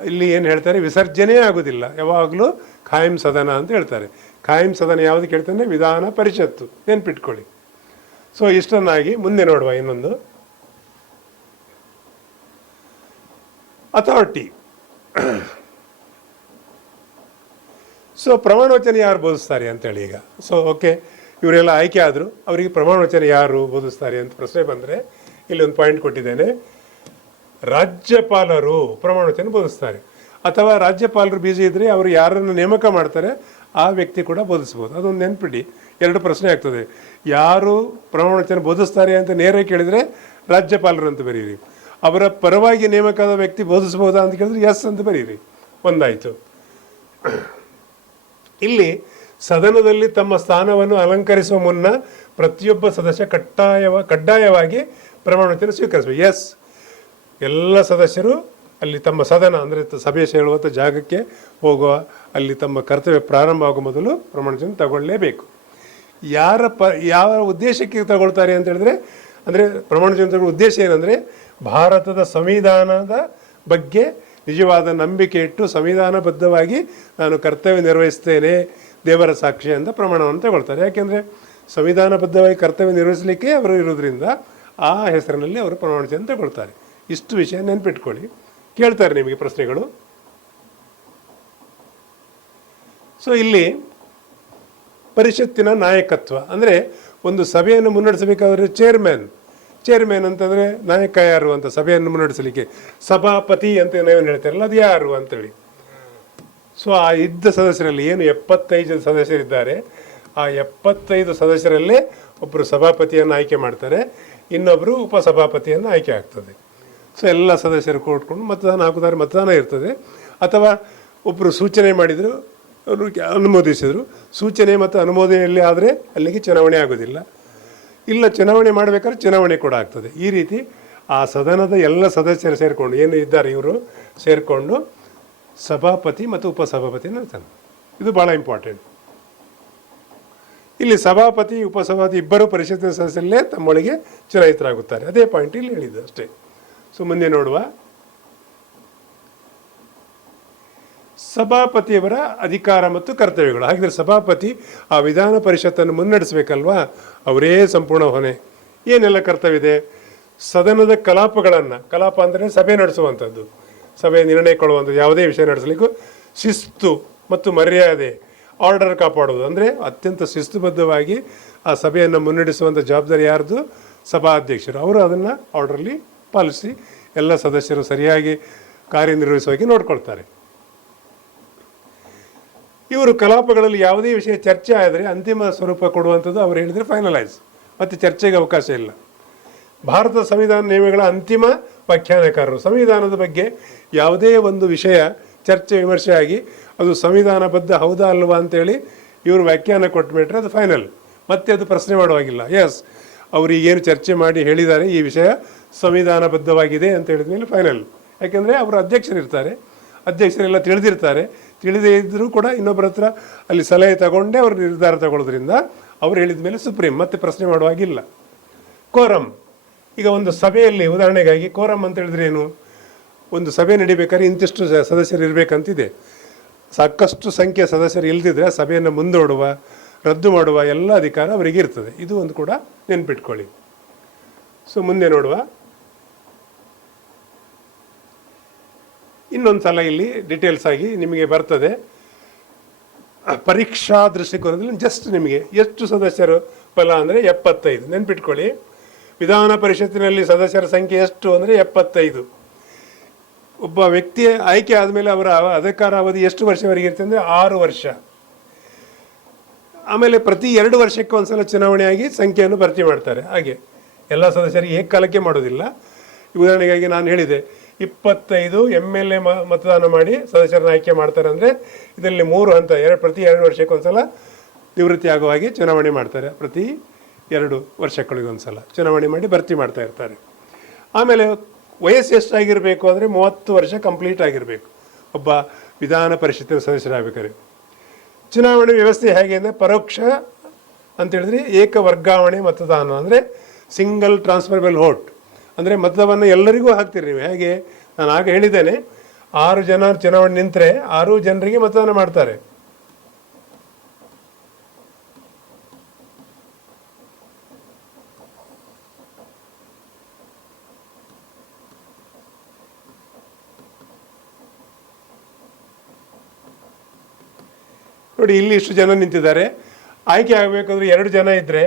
ಇಲ್ಲಿ ಏನು ಹೇಳ್ತಾರೆ, ವಿಸರ್ಜನೆ ಆಗೋದಿಲ್ಲ, ಯಾವಾಗಲೂ ಖಾಯಂ ಸದನ ಅಂತ ಹೇಳ್ತಾರೆ. ಖಾಯಂ ಸದನ ಯಾವುದು ಕೇಳ್ತಾನೆ? ವಿಧಾನ ಪರಿಷತ್ತು, ನೆನ್ಪಿಟ್ಕೊಳ್ಳಿ. ಸೊ ಇಷ್ಟನ್ನಾಗಿ ಮುಂದೆ ನೋಡುವ ಇನ್ನೊಂದು ಅಥಾರಿಟಿ. ಸೊ ಪ್ರಮಾಣ ವಚನ ಯಾರು ಬೋಧಿಸ್ತಾರೆ ಅಂತೇಳಿ ಈಗ. ಸೊ ಓಕೆ, ಇವರೆಲ್ಲ ಆಯ್ಕೆ ಆದರು, ಅವರಿಗೆ ಪ್ರಮಾಣ ವಚನ ಯಾರು ಬೋಧಿಸ್ತಾರೆ ಅಂತ ಪ್ರಶ್ನೆ ಬಂದರೆ ಇಲ್ಲಿ ಒಂದು ಪಾಯಿಂಟ್ ಕೊಟ್ಟಿದ್ದೇನೆ. ರಾಜ್ಯಪಾಲರು ಪ್ರಮಾಣ ವಚನ ಬೋಧಿಸ್ತಾರೆ, ಅಥವಾ ರಾಜ್ಯಪಾಲರು ಬಿಜಿ ಇದ್ದರೆ ಅವರು ಯಾರನ್ನು ನೇಮಕ ಮಾಡ್ತಾರೆ ಆ ವ್ಯಕ್ತಿ ಕೂಡ ಬೋಧಿಸ್ಬೋದು. ಅದೊಂದು ನೆನ್ಪಿಡಿ. 2 ಪ್ರಶ್ನೆ ಆಗ್ತದೆ. ಯಾರು ಪ್ರಮಾಣ ವಚನ ಬೋಧಿಸ್ತಾರೆ ಅಂತ ನೇರ ಕೇಳಿದರೆ ರಾಜ್ಯಪಾಲರು ಅಂತ ಬರೀರಿ. ಅವರ ಪರವಾಗಿ ನೇಮಕವಾದ ವ್ಯಕ್ತಿ ಬೋಧಿಸ್ಬೋದಾ ಅಂತ ಕೇಳಿದ್ರೆ ಎಸ್ ಅಂತ ಬರೀರಿ. ಒಂದಾಯಿತು. ಇಲ್ಲಿ ಸದನದಲ್ಲಿ ತಮ್ಮ ಸ್ಥಾನವನ್ನು ಅಲಂಕರಿಸುವ ಮುನ್ನ ಪ್ರತಿಯೊಬ್ಬ ಸದಸ್ಯ ಕಡ್ಡಾಯವಾಗಿ ಪ್ರಮಾಣ ವಚನ ಸ್ವೀಕರಿಸಬೇಕು. ಎಸ್, ಎಲ್ಲ ಸದಸ್ಯರು ಅಲ್ಲಿ ತಮ್ಮ ಸದನ ಅಂದರೆ ಸಭೆ ಸೇರುವಂಥ ಜಾಗಕ್ಕೆ ಹೋಗುವ, ಅಲ್ಲಿ ತಮ್ಮ ಕರ್ತವ್ಯ ಪ್ರಾರಂಭ ಆಗುವ ಮೊದಲು ಪ್ರಮಾಣ ವಚನ ತಗೊಳ್ಳೇಬೇಕು. ಯಾವ ಉದ್ದೇಶಕ್ಕೆ ತಗೊಳ್ತಾರೆ ಅಂತ ಹೇಳಿದ್ರೆ, ಅಂದರೆ ಪ್ರಮಾಣ ವಚನ ತಗೊಳ್ಳೋ ಉದ್ದೇಶ ಏನಂದರೆ ಭಾರತದ ಸಂವಿಧಾನದ ಬಗ್ಗೆ ನಿಜವಾದ ನಂಬಿಕೆ ಇಟ್ಟು ಸಂವಿಧಾನಬದ್ಧವಾಗಿ ನಾನು ಕರ್ತವ್ಯ ನಿರ್ವಹಿಸ್ತೇನೆ ದೇವರ ಸಾಕ್ಷಿ ಅಂತ ಪ್ರಮಾಣವನ್ನು ತಗೊಳ್ತಾರೆ. ಯಾಕೆಂದರೆ ಸಂವಿಧಾನಬದ್ಧವಾಗಿ ಕರ್ತವ್ಯ ನಿರ್ವಹಿಸಲಿಕ್ಕೆ ಅವರು ಇರೋದ್ರಿಂದ ಆ ಹೆಸರಿನಲ್ಲಿ ಅವರು ಪ್ರಮಾಣ ವಚನ ತಗೊಳ್ತಾರೆ. ಇಷ್ಟು ವಿಷಯ ನೆನ್ಪಿಟ್ಕೊಳ್ಳಿ. ಕೇಳ್ತಾರೆ ನಿಮಗೆ ಪ್ರಶ್ನೆಗಳು. ಸೊ ಇಲ್ಲಿ ಪರಿಷತ್ತಿನ ನಾಯಕತ್ವ ಅಂದರೆ ಒಂದು ಸಭೆಯನ್ನು ಮುನ್ನಡೆಸಬೇಕಾದ್ರೆ ಚೇರ್ಮನ್ ಅಂತಂದರೆ ನಾಯಕ ಯಾರು ಅಂತ, ಸಭೆಯನ್ನು ಮುನ್ನಡೆಸಲಿಕ್ಕೆ ಸಭಾಪತಿ ಅಂತ ನಾವೇನು ಹೇಳ್ತಾರಲ್ಲ ಅದು ಯಾರು ಅಂತೇಳಿ. ಸೊ ಆ ಇದ್ದ ಸದಸ್ಯರಲ್ಲಿ ಏನು 75 ಸದಸ್ಯರಿದ್ದಾರೆ, ಆ 75 ಸದಸ್ಯರಲ್ಲೇ ಒಬ್ಬರು ಸಭಾಪತಿಯನ್ನು ಆಯ್ಕೆ ಮಾಡ್ತಾರೆ, ಇನ್ನೊಬ್ಬರು ಉಪಸಭಾಪತಿಯನ್ನು ಆಯ್ಕೆ ಆಗ್ತದೆ. ಸೊ ಎಲ್ಲ ಸದಸ್ಯರು ಕೂತ್ಕೊಂಡು ಮತದಾನ ಹಾಕುತ್ತಾರೆ, ಮತದಾನ ಇರ್ತದೆ. ಅಥವಾ ಒಬ್ಬರು ಸೂಚನೆ ಮಾಡಿದರು, ಅವರು ಅನುಮೋದಿಸಿದರು, ಸೂಚನೆ ಮತ್ತು ಅನುಮೋದನೆಯಲ್ಲಿ ಆದರೆ ಅಲ್ಲಿಗೆ ಚುನಾವಣೆ ಆಗೋದಿಲ್ಲ. ಇಲ್ಲ, ಚುನಾವಣೆ ಮಾಡಬೇಕಾದ್ರೆ ಚುನಾವಣೆ ಕೂಡ ಆಗ್ತದೆ. ಈ ರೀತಿ ಆ ಸದನದ ಎಲ್ಲ ಸದಸ್ಯರು ಸೇರಿಕೊಂಡು ಏನು ಇದ್ದಾರೆ ಇವರು ಸೇರಿಕೊಂಡು ಸಭಾಪತಿ ಮತ್ತು ಉಪಸಭಾಪತಿ ಅಂತಾನೆ. ಇದು ಭಾಳ ಇಂಪಾರ್ಟೆಂಟ್. ಇಲ್ಲಿ ಸಭಾಪತಿ ಉಪಸಭಾಪತಿ ಇಬ್ಬರು ಪರಿಷತ್ತಿನ ಸದಸ್ಯರಲ್ಲೇ ತಮ್ಮೊಳಗೆ ಚುನಾಯಿತರಾಗುತ್ತಾರೆ. ಅದೇ ಪಾಯಿಂಟ್ ಇಲ್ಲಿ ಹೇಳಿದ್ದು ಅಷ್ಟೇ. ಸೊ ಮುಂದೆ ನೋಡುವ. ಸಭಾಪತಿಯವರ ಅಧಿಕಾರ ಮತ್ತು ಕರ್ತವ್ಯಗಳು. ಹಾಗಿದ್ರೆ ಸಭಾಪತಿ ಆ ವಿಧಾನ ಪರಿಷತ್ತನ್ನು ಮುನ್ನಡೆಸಬೇಕಲ್ವಾ, ಅವರೇ ಸಂಪೂರ್ಣ ಹೊಣೆ. ಏನೆಲ್ಲ ಕರ್ತವ್ಯ ಇದೆ? ಸದನದ ಕಲಾಪ ಅಂದರೆ ಸಭೆ ನಡೆಸುವಂಥದ್ದು, ಸಭೆ ನಿರ್ಣಯ ಕೊಡುವಂಥದ್ದು, ಯಾವುದೇ ವಿಷಯ ನಡೆಸಲಿಕ್ಕೂ ಶಿಸ್ತು ಮತ್ತು ಮರ್ಯಾದೆ, ಆರ್ಡರ್ ಕಾಪಾಡೋದು. ಅಂದರೆ ಅತ್ಯಂತ ಶಿಸ್ತುಬದ್ಧವಾಗಿ ಆ ಸಭೆಯನ್ನು ಮುನ್ನಡೆಸುವಂಥ ಜವಾಬ್ದಾರಿ ಯಾರ್ದು? ಸಭಾಧ್ಯಕ್ಷರು. ಅವರು ಅದನ್ನು ಆರ್ಡರ್ಲಿ ಪಾಲಿಸಿ ಎಲ್ಲ ಸದಸ್ಯರು ಸರಿಯಾಗಿ ಕಾರ್ಯನಿರ್ವಹಿಸುವಾಗಿ ನೋಡ್ಕೊಳ್ತಾರೆ. ಇವರು ಕಲಾಪಗಳಲ್ಲಿ ಯಾವುದೇ ವಿಷಯ ಚರ್ಚೆ ಆದರೆ ಅಂತಿಮ ಸ್ವರೂಪ ಕೊಡುವಂಥದ್ದು ಅವರು ಹೇಳಿದರೆ ಫೈನಲೈಸ್, ಮತ್ತು ಚರ್ಚೆಗೆ ಅವಕಾಶ ಇಲ್ಲ. ಭಾರತದ ಸಂವಿಧಾನ ನಿಯಮಗಳ ಅಂತಿಮ ವ್ಯಾಖ್ಯಾನಕಾರರು. ಸಂವಿಧಾನದ ಬಗ್ಗೆ ಯಾವುದೇ ಒಂದು ವಿಷಯ ಚರ್ಚೆ ವಿಮರ್ಶೆ ಆಗಿ ಅದು ಸಂವಿಧಾನಬದ್ಧ ಹೌದಾ ಅಲ್ವಾ ಅಂತೇಳಿ ಇವರು ವ್ಯಾಖ್ಯಾನ ಕೊಟ್ಟುಬಿಟ್ರೆ ಅದು ಫೈನಲ್, ಮತ್ತೆ ಅದು ಪ್ರಶ್ನೆ ಮಾಡುವಾಗಿಲ್ಲ. ಎಸ್, ಅವರಿಗೇನು ಚರ್ಚೆ ಮಾಡಿ ಹೇಳಿದ್ದಾರೆ ಈ ವಿಷಯ ಸಂವಿಧಾನಬದ್ಧವಾಗಿದೆ ಅಂತ ಹೇಳಿದ ಮೇಲೆ ಫೈನಲ್. ಯಾಕೆಂದರೆ ಅವರು ಅಧ್ಯಕ್ಷರಿರ್ತಾರೆ, ಅಧ್ಯಕ್ಷರೆಲ್ಲ ತಿಳಿದಿರ್ತಾರೆ, ತಿಳಿದೇ ಇದ್ದರೂ ಕೂಡ ಇನ್ನೊಬ್ಬರ ಹತ್ರ ಅಲ್ಲಿ ಸಲಹೆ ತಗೊಂಡೇ ಅವರು ನಿರ್ಧಾರ ತಗೊಳ್ಳೋದ್ರಿಂದ ಅವ್ರು ಹೇಳಿದ ಮೇಲೆ ಸುಪ್ರೀಂ, ಮತ್ತೆ ಪ್ರಶ್ನೆ ಮಾಡುವಾಗಿಲ್ಲ. ಕೋರಮ್. ಈಗ ಒಂದು ಸಭೆಯಲ್ಲಿ ಉದಾಹರಣೆಗಾಗಿ ಕೋರಮ್ ಅಂತ ಹೇಳಿದ್ರೆ ಏನು? ಒಂದು ಸಭೆ ನಡಿಬೇಕಾದ್ರೆ ಇಂತಿಷ್ಟು ಸದಸ್ಯರು ಇರಬೇಕಂತಿದೆ. ಸಾಕಷ್ಟು ಸಂಖ್ಯೆಯ ಸದಸ್ಯರು ಇಲ್ದಿದ್ರೆ ಸಭೆಯನ್ನು ಮುಂದೂಡುವ, ರದ್ದು ಮಾಡುವ ಎಲ್ಲ ಅಧಿಕಾರ ಅವರಿಗೆ ಇರ್ತದೆ. ಇದು ಒಂದು ಕೂಡ ನೆನ್ಪಿಟ್ಕೊಳ್ಳಿ. ಸೊ ಮುಂದೆ ನೋಡುವ. ಇನ್ನೊಂದು ಸಲ ಇಲ್ಲಿ ಡೀಟೇಲ್ಸ್ ಆಗಿ ನಿಮಗೆ ಬರ್ತದೆ. ಪರೀಕ್ಷಾ ದೃಷ್ಟಿಕೋನದಲ್ಲಿ ಜಸ್ಟ್ ನಿಮಗೆ ಎಷ್ಟು ಸದಸ್ಯರು ಬಲ ಅಂದರೆ 75. ನೆನ್ಪಿಟ್ಕೊಳ್ಳಿ, ವಿಧಾನ ಪರಿಷತ್ತಿನಲ್ಲಿ ಸದಸ್ಯರ ಸಂಖ್ಯೆ ಎಷ್ಟು ಅಂದರೆ 75. ಒಬ್ಬ ವ್ಯಕ್ತಿಯ ಆಯ್ಕೆ ಆದಮೇಲೆ ಅವರ ಅಧಿಕಾರ ಅವಧಿ ಎಷ್ಟು ವರ್ಷವರೆಗೆ ಇರುತ್ತೆ ಅಂದರೆ 6 ವರ್ಷ. ಆಮೇಲೆ ಪ್ರತಿ 2 ವರ್ಷಕ್ಕೆ ಒಂದ್ಸಲ ಚುನಾವಣೆಯಾಗಿ ಸಂಖ್ಯೆಯನ್ನು ಭರ್ತಿ ಮಾಡ್ತಾರೆ. ಹಾಗೆ ಎಲ್ಲ ಸದಸ್ಯರಿಗೆ ಏಕಕಾಲಕ್ಕೆ ಮಾಡೋದಿಲ್ಲ. ಉದಾಹರಣೆಗಾಗಿ ನಾನು ಹೇಳಿದೆ 25 MLA ಮತದಾನ ಮಾಡಿ ಸದಸ್ಯರನ್ನ ಆಯ್ಕೆ ಮಾಡ್ತಾರೆ ಅಂದರೆ ಇದರಲ್ಲಿ 3 ಹಂತ, ಪ್ರತಿ 2 ವರ್ಷಕ್ಕೆ ಒಂದ್ಸಲ ನಿವೃತ್ತಿ ಆಗುವ ಹಾಗೆ ಚುನಾವಣೆ ಮಾಡ್ತಾರೆ. ಪ್ರತಿ 2 ವರ್ಷಗಳಿಗೊಂದ್ಸಲ ಚುನಾವಣೆ ಮಾಡಿ ಭರ್ತಿ ಮಾಡ್ತಾ ಇರ್ತಾರೆ. ಆಮೇಲೆ ವಯಸ್ಸು ಎಷ್ಟಾಗಿರಬೇಕು ಅಂದರೆ 30 ವರ್ಷ ಕಂಪ್ಲೀಟ್ ಆಗಿರಬೇಕು ಒಬ್ಬ ವಿಧಾನ ಪರಿಷತ್ತಿನ ಸದಸ್ಯರಾಗಬೇಕಾದ್ರೆ. ಚುನಾವಣೆ ವ್ಯವಸ್ಥೆ ಹೇಗೆ ಅಂದರೆ ಪರೋಕ್ಷ ಅಂತೇಳಿದ್ರೆ ಏಕ ವರ್ಗಾವಣೆ ಮತದಾನ, ಅಂದರೆ ಸಿಂಗಲ್ ಟ್ರಾನ್ಸ್ಫರಬಲ್ ವೋಟ್, ಅಂದರೆ ಮತವನ್ನು ಎಲ್ಲರಿಗೂ ಹಾಕ್ತೀರಿ ನೀವು. ಹೇಗೆ ನಾನು ಆಗ ಹೇಳಿದ್ದೇನೆ, 6 ಜನ ಚುನಾವಣೆ ನಿಂತರೆ 6 ಜನರಿಗೆ ಮತದಾನ ಮಾಡ್ತಾರೆ. ನೋಡಿ, ಇಲ್ಲಿ ಇಷ್ಟು ಜನ ನಿಂತಿದ್ದಾರೆ. ಆಯ್ಕೆ ಆಗಬೇಕಾದ್ರೆ 2 ಜನ ಇದ್ದರೆ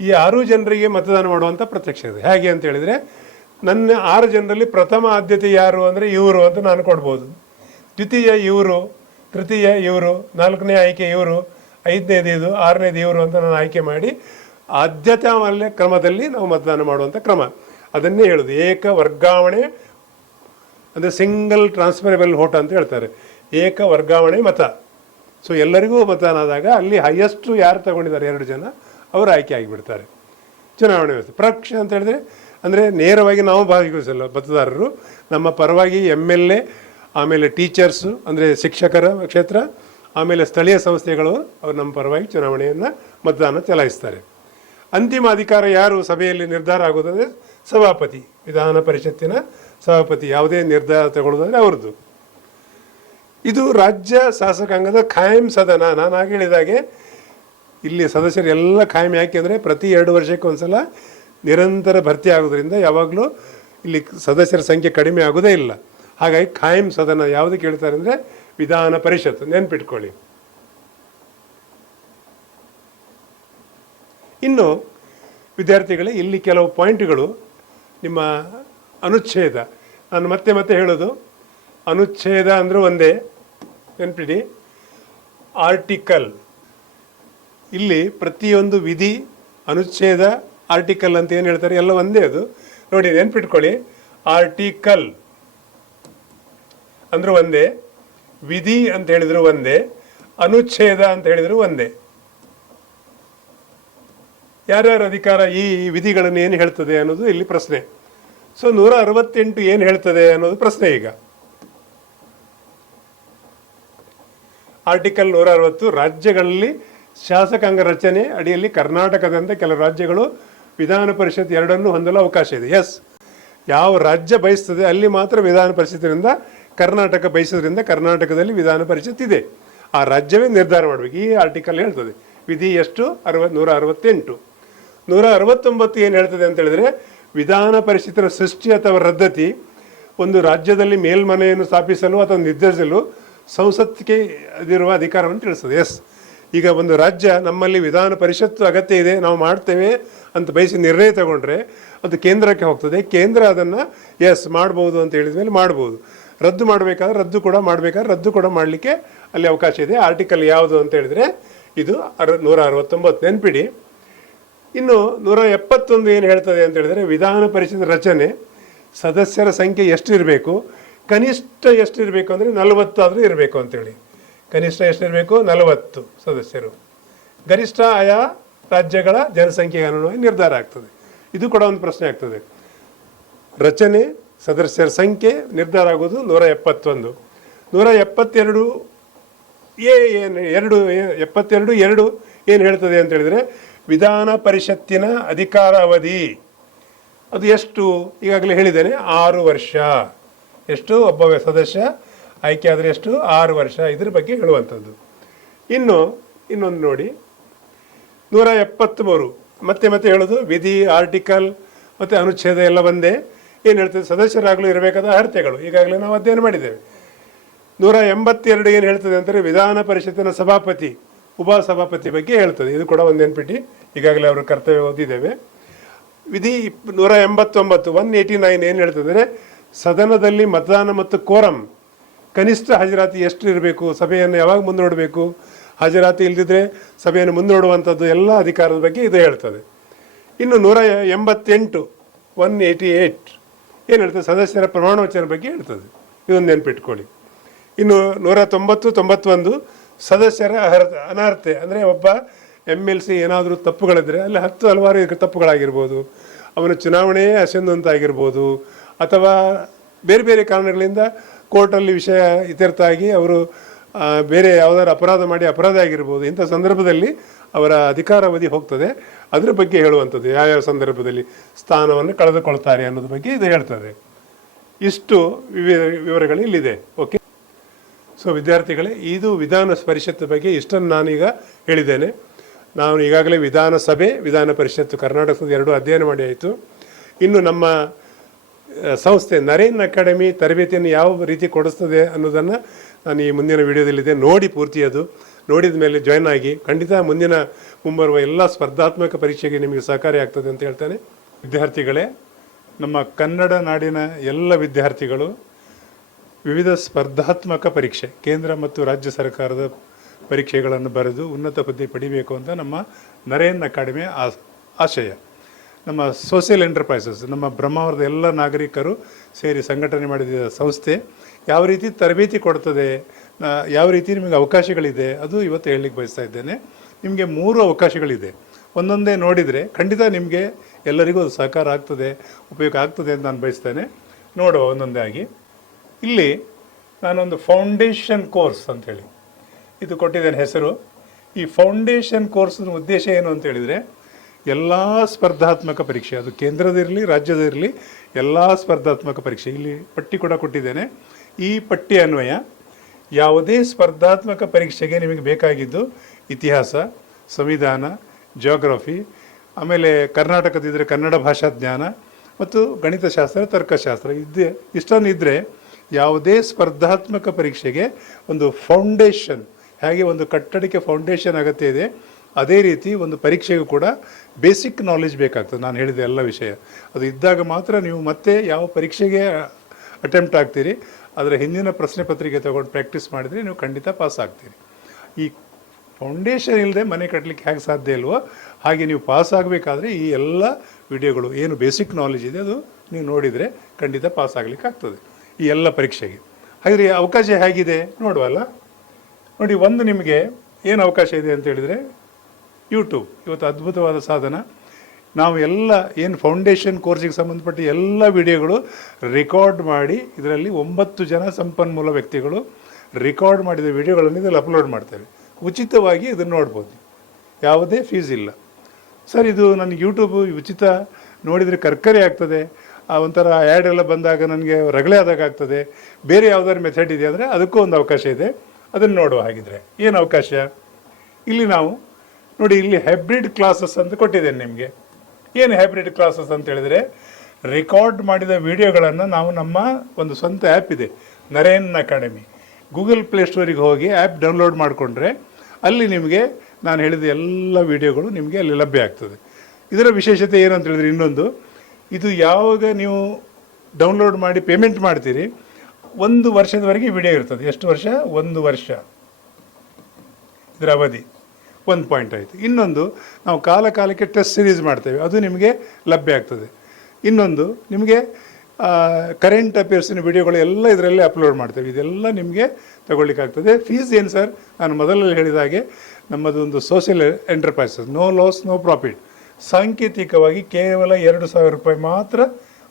ಈ 6 ಜನರಿಗೆ ಮತದಾನ ಮಾಡುವಂಥ ಪ್ರತ್ಯಕ್ಷ ಇದೆ. ಹೇಗೆ ಅಂತ ಹೇಳಿದರೆ, ನನ್ನ 6 ಜನರಲ್ಲಿ ಪ್ರಥಮ ಆದ್ಯತೆ ಯಾರು ಅಂದರೆ ಇವರು ಅಂತ ನಾನು ಕೊಡ್ಬೋದು. ದ್ವಿತೀಯ ಇವರು, ತೃತೀಯ ಇವರು, 4ನೇ ಆಯ್ಕೆ ಇವರು, 5ನೇದು ಇದು, 6ನೇದು ಇವರು ಅಂತ ನಾನು ಆಯ್ಕೆ ಮಾಡಿ ಆದ್ಯತಾ ಕ್ರಮದಲ್ಲಿ ನಾವು ಮತದಾನ ಮಾಡುವಂಥ ಕ್ರಮ. ಅದನ್ನೇ ಹೇಳೋದು ಏಕ ವರ್ಗಾವಣೆ, ಅಂದರೆ ಸಿಂಗಲ್ ಟ್ರಾನ್ಸ್ಫರಬಲ್ ವೋಟ್ ಅಂತ ಹೇಳ್ತಾರೆ. ಏಕ ವರ್ಗಾವಣೆ ಮತ. ಸೊ ಎಲ್ಲರಿಗೂ ಮತದಾನ ಆದಾಗ ಅಲ್ಲಿ ಹೈಯೆಸ್ಟು ಯಾರು ತಗೊಂಡಿದ್ದಾರೆ 2 ಜನ ಅವರು ಆಯ್ಕೆ ಆಗಿಬಿಡ್ತಾರೆ. ಚುನಾವಣೆ ವ್ಯವಸ್ಥೆ ಪರೋಕ್ಷ ಅಂತ ಹೇಳಿದ್ರೆ ಅಂದರೆ ನೇರವಾಗಿ ನಾವು ಭಾಗವಹಿಸಲ್ಲ, ಮತದಾರರು ನಮ್ಮ ಪರವಾಗಿ MLA, ಆಮೇಲೆ ಟೀಚರ್ಸು ಅಂದರೆ ಶಿಕ್ಷಕರ ಕ್ಷೇತ್ರ, ಆಮೇಲೆ ಸ್ಥಳೀಯ ಸಂಸ್ಥೆಗಳು ಅವರು ನಮ್ಮ ಪರವಾಗಿ ಚುನಾವಣೆಯನ್ನು ಮತದಾನ ಚಲಾಯಿಸ್ತಾರೆ. ಅಂತಿಮ ಅಧಿಕಾರ ಯಾರು ಸಭೆಯಲ್ಲಿ ನಿರ್ಧಾರ ಆಗೋದಂದರೆ ಸಭಾಪತಿ, ವಿಧಾನ ಪರಿಷತ್ತಿನ ಸಭಾಪತಿ. ಯಾವುದೇ ನಿರ್ಧಾರ ತಗೊಳ್ಳೋದಂದರೆ ಅವ್ರದ್ದು. ಇದು ರಾಜ್ಯ ಶಾಸಕಾಂಗದ ಖಾಯಂ ಸದನ. ನಾನು ಆಗ ಹೇಳಿದಾಗೆ ಇಲ್ಲಿ ಸದಸ್ಯರು ಎಲ್ಲ ಖಾಯಂ. ಯಾಕೆ ಅಂದರೆ ಪ್ರತಿ 2 ವರ್ಷಕ್ಕೆ ಒಂದ್ಸಲ ನಿರಂತರ ಭರ್ತಿ ಆಗೋದ್ರಿಂದ ಯಾವಾಗಲೂ ಇಲ್ಲಿ ಸದಸ್ಯರ ಸಂಖ್ಯೆ ಕಡಿಮೆ ಆಗೋದೇ ಇಲ್ಲ. ಹಾಗಾಗಿ ಖಾಯಂ ಸದನ ಯಾವುದಕ್ಕೆ ಹೇಳ್ತಾರೆ ಅಂದರೆ ವಿಧಾನ ಪರಿಷತ್ತು. ನೆನ್ಪಿಟ್ಕೊಳ್ಳಿ. ಇನ್ನು ವಿದ್ಯಾರ್ಥಿಗಳೇ, ಇಲ್ಲಿ ಕೆಲವು ಪಾಯಿಂಟ್ಗಳು ನಿಮ್ಮ ಅನುಚ್ಛೇದ. ನಾನು ಮತ್ತೆ ಮತ್ತೆ ಹೇಳೋದು, ಅನುಚ್ಛೇದ ಅಂದರೆ ಒಂದೇ, ನೆನ್ಪಿಡಿ. ಆರ್ಟಿಕಲ್, ಇಲ್ಲಿ ಪ್ರತಿಯೊಂದು ವಿಧಿ, ಅನುಚ್ಛೇದ, ಆರ್ಟಿಕಲ್ ಅಂತ ಏನು ಹೇಳ್ತಾರೆ ಎಲ್ಲ ಒಂದೇ. ಅದು ನೋಡಿ ನೆನ್ಪಿಟ್ಕೊಳ್ಳಿ. ಆರ್ಟಿಕಲ್ ಅಂದ್ರೆ ಒಂದೇ, ವಿಧಿ ಅಂತ ಹೇಳಿದ್ರು ಒಂದೇ, ಅನುಚ್ಛೇದ ಅಂತ ಹೇಳಿದ್ರು ಒಂದೇ. ಯಾರ್ಯಾರ ಅಧಿಕಾರ ಈ ವಿಧಿಗಳನ್ನು ಏನು ಹೇಳ್ತದೆ ಅನ್ನೋದು ಇಲ್ಲಿ ಪ್ರಶ್ನೆ. ಸೊ 168 ಏನು ಹೇಳ್ತದೆ ಅನ್ನೋದು ಪ್ರಶ್ನೆ. ಈಗ ಆರ್ಟಿಕಲ್ 160 ರಾಜ್ಯಗಳಲ್ಲಿ ಶಾಸಕಾಂಗ ರಚನೆ ಅಡಿಯಲ್ಲಿ ಕರ್ನಾಟಕದಂತೆ ಕೆಲವು ರಾಜ್ಯಗಳು ವಿಧಾನ ಪರಿಷತ್ 2 ಹೊಂದಲು ಅವಕಾಶ ಇದೆ. ಎಸ್, ಯಾವ ರಾಜ್ಯ ಬಯಸ್ತದೆ ಅಲ್ಲಿ ಮಾತ್ರ ವಿಧಾನ ಪರಿಷತ್ತಿನಿಂದ, ಕರ್ನಾಟಕ ಬಯಸೋದ್ರಿಂದ ಕರ್ನಾಟಕದಲ್ಲಿ ವಿಧಾನ ಪರಿಷತ್ ಇದೆ. ಆ ರಾಜ್ಯವೇ ನಿರ್ಧಾರ ಮಾಡಬೇಕು. ಈ ಆರ್ಟಿಕಲ್ ಹೇಳ್ತದೆ. ವಿಧಿ ಎಷ್ಟು? 168. 169 ಏನು ಹೇಳ್ತದೆ ಅಂತ ಹೇಳಿದ್ರೆ, ವಿಧಾನ ಪರಿಷತ್ತಿನ ಸೃಷ್ಟಿ ಅಥವಾ ರದ್ದತಿ ಒಂದು ರಾಜ್ಯದಲ್ಲಿ ಮೇಲ್ಮನೆಯನ್ನು ಸ್ಥಾಪಿಸಲು ಅಥವಾ ನಿರ್ಧರಿಸಲು ಸಂಸತ್ತಿಗೆ ಇದಿರುವ ಅಧಿಕಾರವನ್ನು ತಿಳಿಸ್ತದೆ. ಎಸ್, ಈಗ ಒಂದು ರಾಜ್ಯ ನಮ್ಮಲ್ಲಿ ವಿಧಾನ ಪರಿಷತ್ತು ಅಗತ್ಯ ಇದೆ, ನಾವು ಮಾಡ್ತೇವೆ ಅಂತ ಬಯಸಿ ನಿರ್ಣಯ ತಗೊಂಡ್ರೆ ಅದು ಕೇಂದ್ರಕ್ಕೆ ಹೋಗ್ತದೆ. ಕೇಂದ್ರ ಅದನ್ನು ಎಸ್ ಮಾಡ್ಬೋದು ಅಂತ ಹೇಳಿದ ಮೇಲೆ ಮಾಡ್ಬೋದು. ರದ್ದು ಮಾಡಬೇಕಾದ್ರೆ ರದ್ದು ಕೂಡ ಮಾಡಲಿಕ್ಕೆ ಅಲ್ಲಿ ಅವಕಾಶ ಇದೆ. ಆರ್ಟಿಕಲ್ ಯಾವುದು ಅಂತ ಹೇಳಿದರೆ ಇದು 169. ನೆನ್ಪಿಡಿ. ಇನ್ನು 171 ಏನು ಹೇಳ್ತದೆ ಅಂತ ಹೇಳಿದರೆ, ವಿಧಾನ ಪರಿಷತ್ ರಚನೆ ಸದಸ್ಯರ ಸಂಖ್ಯೆ ಎಷ್ಟು ಇರಬೇಕು, ಕನಿಷ್ಠ ಎಷ್ಟು ಇರಬೇಕು ಅಂದರೆ 40 ಆದರೂ ಇರಬೇಕು ಅಂತೇಳಿ. ಕನಿಷ್ಠ ಎಷ್ಟಿರಬೇಕು? 40 ಸದಸ್ಯರು. ಗರಿಷ್ಠ ಆಯಾ ರಾಜ್ಯಗಳ ಜನಸಂಖ್ಯೆಗೆ ಅನುಗುಣವಾಗಿ ನಿರ್ಧಾರ ಆಗ್ತದೆ. ಇದು ಕೂಡ ಒಂದು ಪ್ರಶ್ನೆ ಆಗ್ತದೆ. ರಚನೆ, ಸದಸ್ಯರ ಸಂಖ್ಯೆ ನಿರ್ಧಾರ ಆಗೋದು 171. 172 ಏನು ಹೇಳ್ತದೆ ಅಂತ ಹೇಳಿದರೆ, ವಿಧಾನ ಪರಿಷತ್ತಿನ ಅಧಿಕಾರ ಅವಧಿ ಅದು ಎಷ್ಟು? ಈಗಾಗಲೇ ಹೇಳಿದ್ದೇನೆ, 6 ವರ್ಷ. ಎಷ್ಟು? ಒಬ್ಬ ಸದಸ್ಯ ಆಯ್ಕೆ ಆದರೆ ಎಷ್ಟು 6 ವರ್ಷ, ಇದ್ರ ಬಗ್ಗೆ ಹೇಳುವಂಥದ್ದು. ಇನ್ನೊಂದು ನೋಡಿ 173 ಮತ್ತೆ ಹೇಳೋದು ವಿಧಿ, ಆರ್ಟಿಕಲ್ ಮತ್ತು ಅನುಚ್ಛೇದ ಎಲ್ಲ ಒಂದೇ. ಏನು ಹೇಳ್ತದೆ, ಸದಸ್ಯರಾಗಲು ಇರಬೇಕಾದ ಅರ್ಹತೆಗಳು ಈಗಾಗಲೇ ನಾವು ಅಧ್ಯಯನ ಮಾಡಿದ್ದೇವೆ. 182 ಏನು ಹೇಳ್ತದೆ ಅಂದರೆ ವಿಧಾನ ಪರಿಷತ್ತಿನ ಸಭಾಪತಿ, ಉಪಸಭಾಪತಿ ಬಗ್ಗೆ ಹೇಳ್ತದೆ. ಇದು ಕೂಡ ಒಂದು ನೆನ್ಪಿಟ್ಟು, ಈಗಾಗಲೇ ಅವರು ಕರ್ತವ್ಯ ಓದಿದ್ದೇವೆ. ವಿಧಿ 189 189 ಏನು ಹೇಳ್ತದೆ ಅಂದರೆ ಸದನದಲ್ಲಿ ಮತದಾನ ಮತ್ತು ಕೋರಂ, ಕನಿಷ್ಠ ಹಾಜರಾತಿ ಎಷ್ಟು ಇರಬೇಕು, ಸಭೆಯನ್ನು ಯಾವಾಗ ಮುಂದೂಡಬೇಕು, ಹಾಜರಾತಿ ಇಲ್ಲದಿದ್ದರೆ ಸಭೆಯನ್ನು ಮುಂದೂಡುವಂಥದ್ದು ಎಲ್ಲ ಅಧಿಕಾರದ ಬಗ್ಗೆ ಇದು ಹೇಳ್ತದೆ. ಇನ್ನು 188 188 ಏನು ಹೇಳ್ತದೆ, ಸದಸ್ಯರ ಪ್ರಮಾಣ ವಚನ ಬಗ್ಗೆ ಹೇಳ್ತದೆ. ಇದೊಂದು ನೆನ್ಪಿಟ್ಕೊಳ್ಳಿ. ಇನ್ನು 190 91 ಸದಸ್ಯರ ಅನರ್ಹತೆ, ಅಂದರೆ ಒಬ್ಬ MLC ಏನಾದರೂ ತಪ್ಪುಗಳಿದ್ರೆ ಅಲ್ಲಿ ಹಲವಾರು ತಪ್ಪುಗಳಾಗಿರ್ಬೋದು, ಅವನ ಚುನಾವಣೆಯೇ ಅಸಂದಂತಾಗಿರ್ಬೋದು, ಅಥವಾ ಬೇರೆ ಬೇರೆ ಕಾರಣಗಳಿಂದ ಕೋರ್ಟಲ್ಲಿ ವಿಷಯ ಇತ್ಯರ್ಥ ಆಗಿ ಅವರು ಬೇರೆ ಯಾವುದಾದ್ರು ಅಪರಾಧ ಆಗಿರ್ಬೋದು. ಇಂಥ ಸಂದರ್ಭದಲ್ಲಿ ಅವರ ಅಧಿಕಾರಾವಧಿ ಹೋಗ್ತದೆ. ಅದರ ಬಗ್ಗೆ ಹೇಳುವಂಥದ್ದು, ಯಾವ್ಯಾವ ಸಂದರ್ಭದಲ್ಲಿ ಸ್ಥಾನವನ್ನು ಕಳೆದುಕೊಳ್ತಾರೆ ಅನ್ನೋದ್ರ ಬಗ್ಗೆ ಇದು ಹೇಳ್ತದೆ. ಇಷ್ಟು ವಿವರಗಳು ಇಲ್ಲಿದೆ. ಓಕೆ, ಸೊ ವಿದ್ಯಾರ್ಥಿಗಳೇ, ಇದು ವಿಧಾನ ಪರಿಷತ್ ಬಗ್ಗೆ ಇಷ್ಟನ್ನು ನಾನೀಗ ಹೇಳಿದ್ದೇನೆ. ನಾನು ಈಗಾಗಲೇ ವಿಧಾನಸಭೆ, ವಿಧಾನ ಪರಿಷತ್ತು ಕರ್ನಾಟಕದ ಎರಡೂ ಅಧ್ಯಯನ ಮಾಡಿ ಆಯಿತು. ಇನ್ನು ನಮ್ಮ ಸಂಸ್ಥೆ ನರೇನ್ ಅಕಾಡೆಮಿ ತರಬೇತಿಯನ್ನು ಯಾವ ರೀತಿ ಕೊಡಿಸ್ತದೆ ಅನ್ನೋದನ್ನು ನಾನು ಈ ಮುಂದಿನ ವಿಡಿಯೋದಲ್ಲಿದೆ. ನೋಡಿ ಪೂರ್ತಿ ಅದು ನೋಡಿದ ಮೇಲೆ ಜಾಯ್ನ್ ಆಗಿ, ಖಂಡಿತ ಮುಂಬರುವ ಎಲ್ಲ ಸ್ಪರ್ಧಾತ್ಮಕ ಪರೀಕ್ಷೆಗೆ ನಿಮಗೆ ಸಹಕಾರಿ ಆಗ್ತದೆ ಅಂತ ಹೇಳ್ತಾನೆ. ವಿದ್ಯಾರ್ಥಿಗಳೇ, ನಮ್ಮ ಕನ್ನಡ ನಾಡಿನ ಎಲ್ಲ ವಿದ್ಯಾರ್ಥಿಗಳು ವಿವಿಧ ಸ್ಪರ್ಧಾತ್ಮಕ ಪರೀಕ್ಷೆ, ಕೇಂದ್ರ ಮತ್ತು ರಾಜ್ಯ ಸರ್ಕಾರದ ಪರೀಕ್ಷೆಗಳನ್ನು ಬರೆದು ಉನ್ನತ ಹುದ್ದೆ ಪಡಿಬೇಕು ಅಂತ ನಮ್ಮ ನರೇನ್ ಅಕಾಡೆಮಿಯ ಆಶಯ. ನಮ್ಮ ಸೋಷಿಯಲ್ ಎಂಟರ್ಪ್ರೈಸಸ್, ನಮ್ಮ ಬ್ರಹ್ಮಾವರದ ಎಲ್ಲ ನಾಗರಿಕರು ಸೇರಿ ಸಂಘಟನೆ ಮಾಡಿದ ಸಂಸ್ಥೆ ಯಾವ ರೀತಿ ತರಬೇತಿ ಕೊಡ್ತದೆ, ಯಾವ ರೀತಿ ನಿಮಗೆ ಅವಕಾಶಗಳಿದೆ, ಅದು ಇವತ್ತು ಹೇಳಲಿಕ್ಕೆ ಬಯಸ್ತಾ ಇದ್ದೇನೆ. ನಿಮಗೆ 3 ಅವಕಾಶಗಳಿದೆ. ಒಂದೊಂದೇ ನೋಡಿದರೆ ಖಂಡಿತ ನಿಮಗೆ ಎಲ್ಲರಿಗೂ ಅದು ಸಹಕಾರ ಆಗ್ತದೆ, ಉಪಯೋಗ ಆಗ್ತದೆ ಅಂತ ನಾನು ಬಯಸ್ತೇನೆ. ನೋಡುವ ಒಂದೊಂದೇ ಆಗಿ. ಇಲ್ಲಿ ನಾನೊಂದು ಫೌಂಡೇಶನ್ ಕೋರ್ಸ್ ಅಂಥೇಳಿ ಇದು ಕೊಟ್ಟಿದ್ದೇನೆ ಹೆಸರು. ಈ ಫೌಂಡೇಶನ್ ಕೋರ್ಸ್ನ ಉದ್ದೇಶ ಏನು ಅಂತ ಹೇಳಿದರೆ, ಎಲ್ಲ ಸ್ಪರ್ಧಾತ್ಮಕ ಪರೀಕ್ಷೆ, ಅದು ಕೇಂದ್ರದಿರಲಿ ರಾಜ್ಯದಿರಲಿ, ಎಲ್ಲ ಸ್ಪರ್ಧಾತ್ಮಕ ಪರೀಕ್ಷೆ, ಇಲ್ಲಿ ಪಟ್ಟಿ ಕೂಡ ಕೊಟ್ಟಿದ್ದೇನೆ. ಈ ಪಟ್ಟಿ ಅನ್ವಯ ಯಾವುದೇ ಸ್ಪರ್ಧಾತ್ಮಕ ಪರೀಕ್ಷೆಗೆ ನಿಮಗೆ ಬೇಕಾಗಿದ್ದು ಇತಿಹಾಸ, ಸಂವಿಧಾನ, ಜಿಯೋಗ್ರಫಿ, ಆಮೇಲೆ ಕರ್ನಾಟಕದಿದ್ದರೆ ಕನ್ನಡ ಭಾಷಾ ಜ್ಞಾನ ಮತ್ತು ಗಣಿತಶಾಸ್ತ್ರ, ತರ್ಕಶಾಸ್ತ್ರ ಇಷ್ಟೊಂದು ಇದ್ದರೆ ಯಾವುದೇ ಸ್ಪರ್ಧಾತ್ಮಕ ಪರೀಕ್ಷೆಗೆ ಒಂದು ಫೌಂಡೇಶನ್, ಹೇಗೆ ಒಂದು ಕಟ್ಟಡಕ್ಕೆ ಫೌಂಡೇಶನ್ ಅಗತ್ಯ ಇದೆ, ಅದೇ ರೀತಿ ಒಂದು ಪರೀಕ್ಷೆಗೂ ಕೂಡ ಬೇಸಿಕ್ ನಾಲೆಜ್ ಬೇಕಾಗ್ತದೆ. ನಾನು ಹೇಳಿದೆ ಎಲ್ಲ ವಿಷಯ ಅದು ಇದ್ದಾಗ ಮಾತ್ರ ನೀವು ಮತ್ತೆ ಯಾವ ಪರೀಕ್ಷೆಗೆ ಅಟೆಂಪ್ಟ್ ಆಗ್ತೀರಿ, ಅದರ ಹಿಂದಿನ ಪ್ರಶ್ನೆ ಪತ್ರಿಕೆ ತೊಗೊಂಡು ಪ್ರಾಕ್ಟೀಸ್ ಮಾಡಿದರೆ ನೀವು ಖಂಡಿತ ಪಾಸ್ ಆಗ್ತೀರಿ. ಈ ಫೌಂಡೇಶನ್ ಇಲ್ಲದೆ ಮನೆ ಕಟ್ಟಲಿಕ್ಕೆ ಹೇಗೆ ಸಾಧ್ಯ ಇಲ್ವೋ ಹಾಗೆ ನೀವು ಪಾಸ್ ಆಗಬೇಕಾದ್ರೆ ಈ ಎಲ್ಲ ವಿಡಿಯೋಗಳು ಏನು ಬೇಸಿಕ್ ನಾಲೆಜ್ ಇದೆ ಅದು ನೀವು ನೋಡಿದರೆ ಖಂಡಿತ ಪಾಸ್ ಆಗಲಿಕ್ಕೆ ಆಗ್ತದೆ ಈ ಎಲ್ಲ ಪರೀಕ್ಷೆಗೆ. ಹಾಗಾದರೆ ಅವಕಾಶ ಹೇಗಿದೆ ನೋಡುವಲ್ಲ. ನೋಡಿ, ಒಂದು ನಿಮಗೆ ಏನು ಅವಕಾಶ ಇದೆ ಅಂತ ಹೇಳಿದರೆ, ಯೂಟ್ಯೂಬ್ ಇವತ್ತು ಅದ್ಭುತವಾದ ಸಾಧನ. ನಾವು ಎಲ್ಲ ಏನು ಫೌಂಡೇಶನ್ ಕೋರ್ಸಿಗೆ ಸಂಬಂಧಪಟ್ಟ ಎಲ್ಲ ವಿಡಿಯೋಗಳು ರೆಕಾರ್ಡ್ ಮಾಡಿ, ಇದರಲ್ಲಿ 9 ಜನ ಸಂಪನ್ಮೂಲ ವ್ಯಕ್ತಿಗಳು ರೆಕಾರ್ಡ್ ಮಾಡಿದ ವಿಡಿಯೋಗಳನ್ನು ಇದರಲ್ಲಿ ಅಪ್ಲೋಡ್ ಮಾಡ್ತೇವೆ. ಉಚಿತವಾಗಿ ಇದನ್ನು ನೋಡ್ಬೋದು, ಯಾವುದೇ ಫೀಸ್ ಇಲ್ಲ. ಸರ್, ಇದು ನನಗೆ ಯೂಟ್ಯೂಬು ಉಚಿತ ನೋಡಿದರೆ ಕರ್ಕರಿ ಆಗ್ತದೆ, ಒಂಥರ ಆ್ಯಡ್ ಎಲ್ಲ ಬಂದಾಗ ನನಗೆ ರಗಳೆ ಆದಾಗ ಆಗ್ತದೆ, ಬೇರೆ ಯಾವುದಾದ್ರು ಮೆಥಡ್ ಇದೆ ಅಂದರೆ ಅದಕ್ಕೂ ಒಂದು ಅವಕಾಶ ಇದೆ. ಅದನ್ನು ನೋಡುವ ಹಾಗಿದ್ರೆ ಏನು ಅವಕಾಶ, ಇಲ್ಲಿ ನಾವು ನೋಡಿ, ಇಲ್ಲಿ ಹೈಬ್ರಿಡ್ ಕ್ಲಾಸಸ್ ಅಂತ ಕೊಟ್ಟಿದ್ದೇನೆ ನಿಮಗೆ. ಏನು ಹೈಬ್ರಿಡ್ ಕ್ಲಾಸಸ್ ಅಂತ ಹೇಳಿದರೆ, ರೆಕಾರ್ಡ್ ಮಾಡಿದ ವಿಡಿಯೋಗಳನ್ನು ನಾವು ನಮ್ಮ ಒಂದು ಸ್ವಂತ ಆ್ಯಪ್ ಇದೆ ನರೇನ್ ಅಕಾಡೆಮಿ, ಗೂಗಲ್ ಪ್ಲೇಸ್ಟೋರಿಗೆ ಹೋಗಿ ಆ್ಯಪ್ ಡೌನ್ಲೋಡ್ ಮಾಡಿಕೊಂಡ್ರೆ ಅಲ್ಲಿ ನಿಮಗೆ ನಾನು ಹೇಳಿದ ಎಲ್ಲ ವಿಡಿಯೋಗಳು ನಿಮಗೆ ಅಲ್ಲಿ ಲಭ್ಯ ಆಗ್ತದೆ. ಇದರ ವಿಶೇಷತೆ ಏನು ಅಂತ ಹೇಳಿದ್ರೆ, ಇನ್ನೊಂದು, ಇದು ಯಾವಾಗ ನೀವು ಡೌನ್ಲೋಡ್ ಮಾಡಿ ಪೇಮೆಂಟ್ ಮಾಡ್ತೀರಿ 1 ವರ್ಷದವರೆಗೆ ವಿಡಿಯೋ ಇರ್ತದೆ. ಎಷ್ಟು ವರ್ಷ? 1 ವರ್ಷ ಇದರ ಅವಧಿ. ಒಂದು ಪಾಯಿಂಟ್ ಆಯಿತು. ಇನ್ನೊಂದು, ನಾವು ಕಾಲಕ್ಕೆ ಟೆಸ್ಟ್ ಸೀರೀಸ್ ಮಾಡ್ತೇವೆ, ಅದು ನಿಮಗೆ ಲಭ್ಯ ಆಗ್ತದೆ. ಇನ್ನೊಂದು, ನಿಮಗೆ ಕರೆಂಟ್ ಅಫೇರ್ಸಿನ ವಿಡಿಯೋಗಳು ಎಲ್ಲ ಇದರಲ್ಲೇ ಅಪ್ಲೋಡ್ ಮಾಡ್ತೇವೆ. ಇದೆಲ್ಲ ನಿಮಗೆ ತಗೊಳ್ಳಿಕ್ಕಾಗ್ತದೆ. ಫೀಸ್ ಏನು ಸರ್? ನಾನು ಮೊದಲಲ್ಲಿ ಹೇಳಿದ ಹಾಗೆ ನಮ್ಮದು ಒಂದು social enterprises, no loss no profit. ಸಾಂಕೇತಿಕವಾಗಿ ಕೇವಲ 2,000 ರೂಪಾಯಿ ಮಾತ್ರ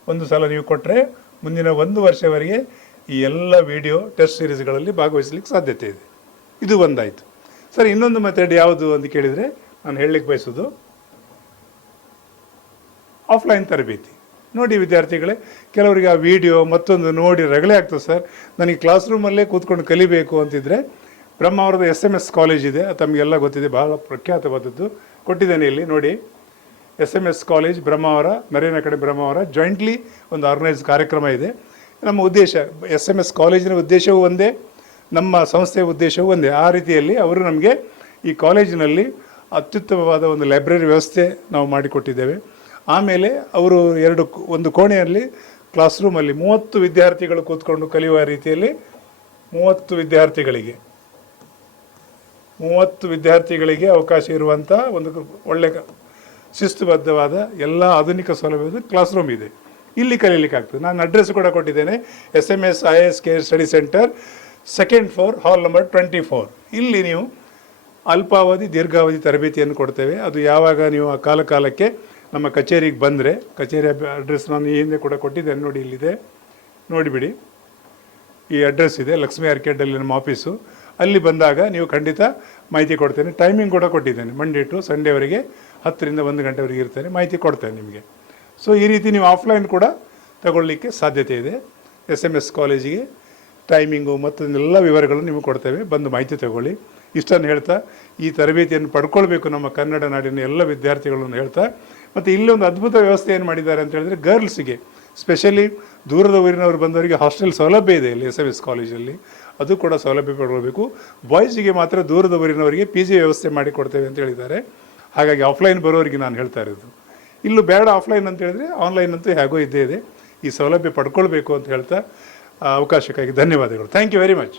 ಒಂದು ಸಲ ನೀವು ಕೊಟ್ಟರೆ ಮುಂದಿನ 1 ವರ್ಷವರೆಗೆ ಈ ಎಲ್ಲ ವಿಡಿಯೋ ಟೆಸ್ಟ್ ಸೀರೀಸ್ಗಳಲ್ಲಿ ಭಾಗವಹಿಸಲಿಕ್ಕೆ ಸಾಧ್ಯತೆ ಇದೆ. ಇದು ಒಂದಾಯಿತು. ಸರ್, ಇನ್ನೊಂದು ಮೆಥಡ್ ಯಾವುದು ಅಂತ ಕೇಳಿದರೆ, ನಾನು ಹೇಳಲಿಕ್ಕೆ ಬಯಸೋದು ಆಫ್ಲೈನ್ ತರಬೇತಿ. ನೋಡಿ ವಿದ್ಯಾರ್ಥಿಗಳೇ, ಕೆಲವರಿಗೆ ಆ ವಿಡಿಯೋ ಮತ್ತೊಂದು ನೋಡಿ ರಗಳೆ ಆಗ್ತದೆ ಸರ್, ನನಗೆ ಕ್ಲಾಸ್ ರೂಮಲ್ಲೇ ಕೂತ್ಕೊಂಡು ಕಲಿಬೇಕು ಅಂತಿದ್ದರೆ ಬ್ರಹ್ಮಾವರದ SMS ಕಾಲೇಜ್ ಇದೆ, ತಮಗೆಲ್ಲ ಗೊತ್ತಿದೆ, ಭಾಳ ಪ್ರಖ್ಯಾತವಾದದ್ದು. ಕೊಟ್ಟಿದ್ದೇನೆ ಇಲ್ಲಿ ನೋಡಿ, SMS ಕಾಲೇಜ್ ಬ್ರಹ್ಮಾವರ, ನರೇನ ಕಡೆ ಬ್ರಹ್ಮಾವರ ಜಾಯಿಂಟ್ಲಿ ಒಂದು ಆರ್ಗನೈಸ್ ಕಾರ್ಯಕ್ರಮ ಇದೆ. ನಮ್ಮ ಉದ್ದೇಶ SMS ಕಾಲೇಜಿನ ಉದ್ದೇಶವೂ ಒಂದೇ, ನಮ್ಮ ಸಂಸ್ಥೆಯ ಉದ್ದೇಶವೂ ಒಂದೇ. ಆ ರೀತಿಯಲ್ಲಿ ಅವರು ನಮಗೆ ಈ ಕಾಲೇಜಿನಲ್ಲಿ ಅತ್ಯುತ್ತಮವಾದ ಒಂದು ಲೈಬ್ರರಿ ವ್ಯವಸ್ಥೆ ನಾವು ಮಾಡಿಕೊಟ್ಟಿದ್ದೇವೆ. ಆಮೇಲೆ ಅವರು ಒಂದು ಕೋಣೆಯಲ್ಲಿ ಕ್ಲಾಸ್ ರೂಮಲ್ಲಿ 30 ವಿದ್ಯಾರ್ಥಿಗಳು ಕೂತ್ಕೊಂಡು ಕಲಿಯುವ ರೀತಿಯಲ್ಲಿ 30 ವಿದ್ಯಾರ್ಥಿಗಳಿಗೆ ಅವಕಾಶ ಇರುವಂಥ ಒಂದು ಒಳ್ಳೆ ಶಿಸ್ತುಬದ್ಧವಾದ ಎಲ್ಲ ಆಧುನಿಕ ಸೌಲಭ್ಯದ ಕ್ಲಾಸ್ ರೂಮ್ ಇದೆ. ಇಲ್ಲಿ ಕಲೀಲಿಕ್ಕೆ ಆಗ್ತದೆ. ನಾನು ಅಡ್ರೆಸ್ ಕೂಡ ಕೊಟ್ಟಿದ್ದೇನೆ, SMS IAS care study center, 2nd floor, hall number 24. ಇಲ್ಲಿ ನೀವು ಅಲ್ಪಾವಧಿ ದೀರ್ಘಾವಧಿ ತರಬೇತಿಯನ್ನು ಕೊಡ್ತೇವೆ. ಅದು ಯಾವಾಗ ನೀವು ಆ ಕಾಲಕ್ಕೆ ನಮ್ಮ ಕಚೇರಿಗೆ ಬಂದರೆ, ಕಚೇರಿ ಅಡ್ರೆಸ್ ನಾನು ಈ ಹಿಂದೆ ಕೂಡ ಕೊಟ್ಟಿದ್ದೇನೆ, ನೋಡಿ ಇಲ್ಲಿದೆ, ನೋಡಿಬಿಡಿ, ಈ ಅಡ್ರೆಸ್ ಇದೆ, ಲಕ್ಷ್ಮೀ ಆರ್ಕೇಡಲ್ಲಿ ನಮ್ಮ ಆಫೀಸು. ಅಲ್ಲಿ ಬಂದಾಗ ನೀವು ಖಂಡಿತ ಮಾಹಿತಿ ಕೊಡ್ತೇನೆ. ಟೈಮಿಂಗ್ ಕೂಡ ಕೊಟ್ಟಿದ್ದೇನೆ, ಮಂಡೇ ಟು ಸಂಡೇವರೆಗೆ 10 ರಿಂದ 1 ಗಂಟೆವರೆಗೆ ಇರ್ತೇನೆ, ಮಾಹಿತಿ ಕೊಡ್ತೇನೆ ನಿಮಗೆ. ಸೊ ಈ ರೀತಿ ನೀವು ಆಫ್ಲೈನ್ ಕೂಡ ತಗೊಳ್ಳಿಕ್ಕೆ ಸಾಧ್ಯತೆ ಇದೆ. SMS ಕಾಲೇಜಿಗೆ ಟೈಮಿಂಗು ಮತ್ತು ಎಲ್ಲ ವಿವರಗಳನ್ನು ನಿಮಗೆ ಕೊಡ್ತೇವೆ, ಬಂದು ಮಾಹಿತಿ ತಗೊಳ್ಳಿ. ಇಷ್ಟನ್ನು ಹೇಳ್ತಾ ಈ ತರಬೇತಿಯನ್ನು ಪಡ್ಕೊಳ್ಬೇಕು ನಮ್ಮ ಕನ್ನಡ ನಾಡಿನ ಎಲ್ಲ ವಿದ್ಯಾರ್ಥಿಗಳನ್ನು ಹೇಳ್ತಾ, ಮತ್ತು ಇಲ್ಲಿ ಒಂದು ಅದ್ಭುತ ವ್ಯವಸ್ಥೆ ಏನು ಮಾಡಿದ್ದಾರೆ ಅಂತ ಹೇಳಿದ್ರೆ, ಗರ್ಲ್ಸ್ಗೆ ಸ್ಪೆಷಲಿ ದೂರದ ಊರಿನವರು ಬಂದವರಿಗೆ ಹಾಸ್ಟೆಲ್ ಸೌಲಭ್ಯ ಇದೆ ಇಲ್ಲಿ SMS ಕಾಲೇಜಲ್ಲಿ, ಅದು ಕೂಡ ಸೌಲಭ್ಯ ಪಡ್ಕೊಳ್ಬೇಕು. ಬಾಯ್ಸಿಗೆ ಮಾತ್ರ ದೂರದ ಊರಿನವರಿಗೆ PG ವ್ಯವಸ್ಥೆ ಮಾಡಿ ಕೊಡ್ತೇವೆ ಅಂತ ಹೇಳಿದ್ದಾರೆ. ಹಾಗಾಗಿ ಆಫ್ಲೈನ್ ಬರೋರಿಗೆ ನಾನು ಹೇಳ್ತಾ ಇರೋದು, ಇಲ್ಲೂ ಬೇಡ ಆಫ್ಲೈನ್ ಅಂತ ಹೇಳಿದ್ರೆ ಆನ್ಲೈನ್ ಅಂತೂ ಹೇಗೋ ಇದ್ದೇ ಇದೆ. ಈ ಸೌಲಭ್ಯ ಪಡ್ಕೊಳ್ಬೇಕು ಅಂತ ಹೇಳ್ತಾ ಅವಕಾಶಕ್ಕಾಗಿ ಧನ್ಯವಾದಗಳು. Thank you very much.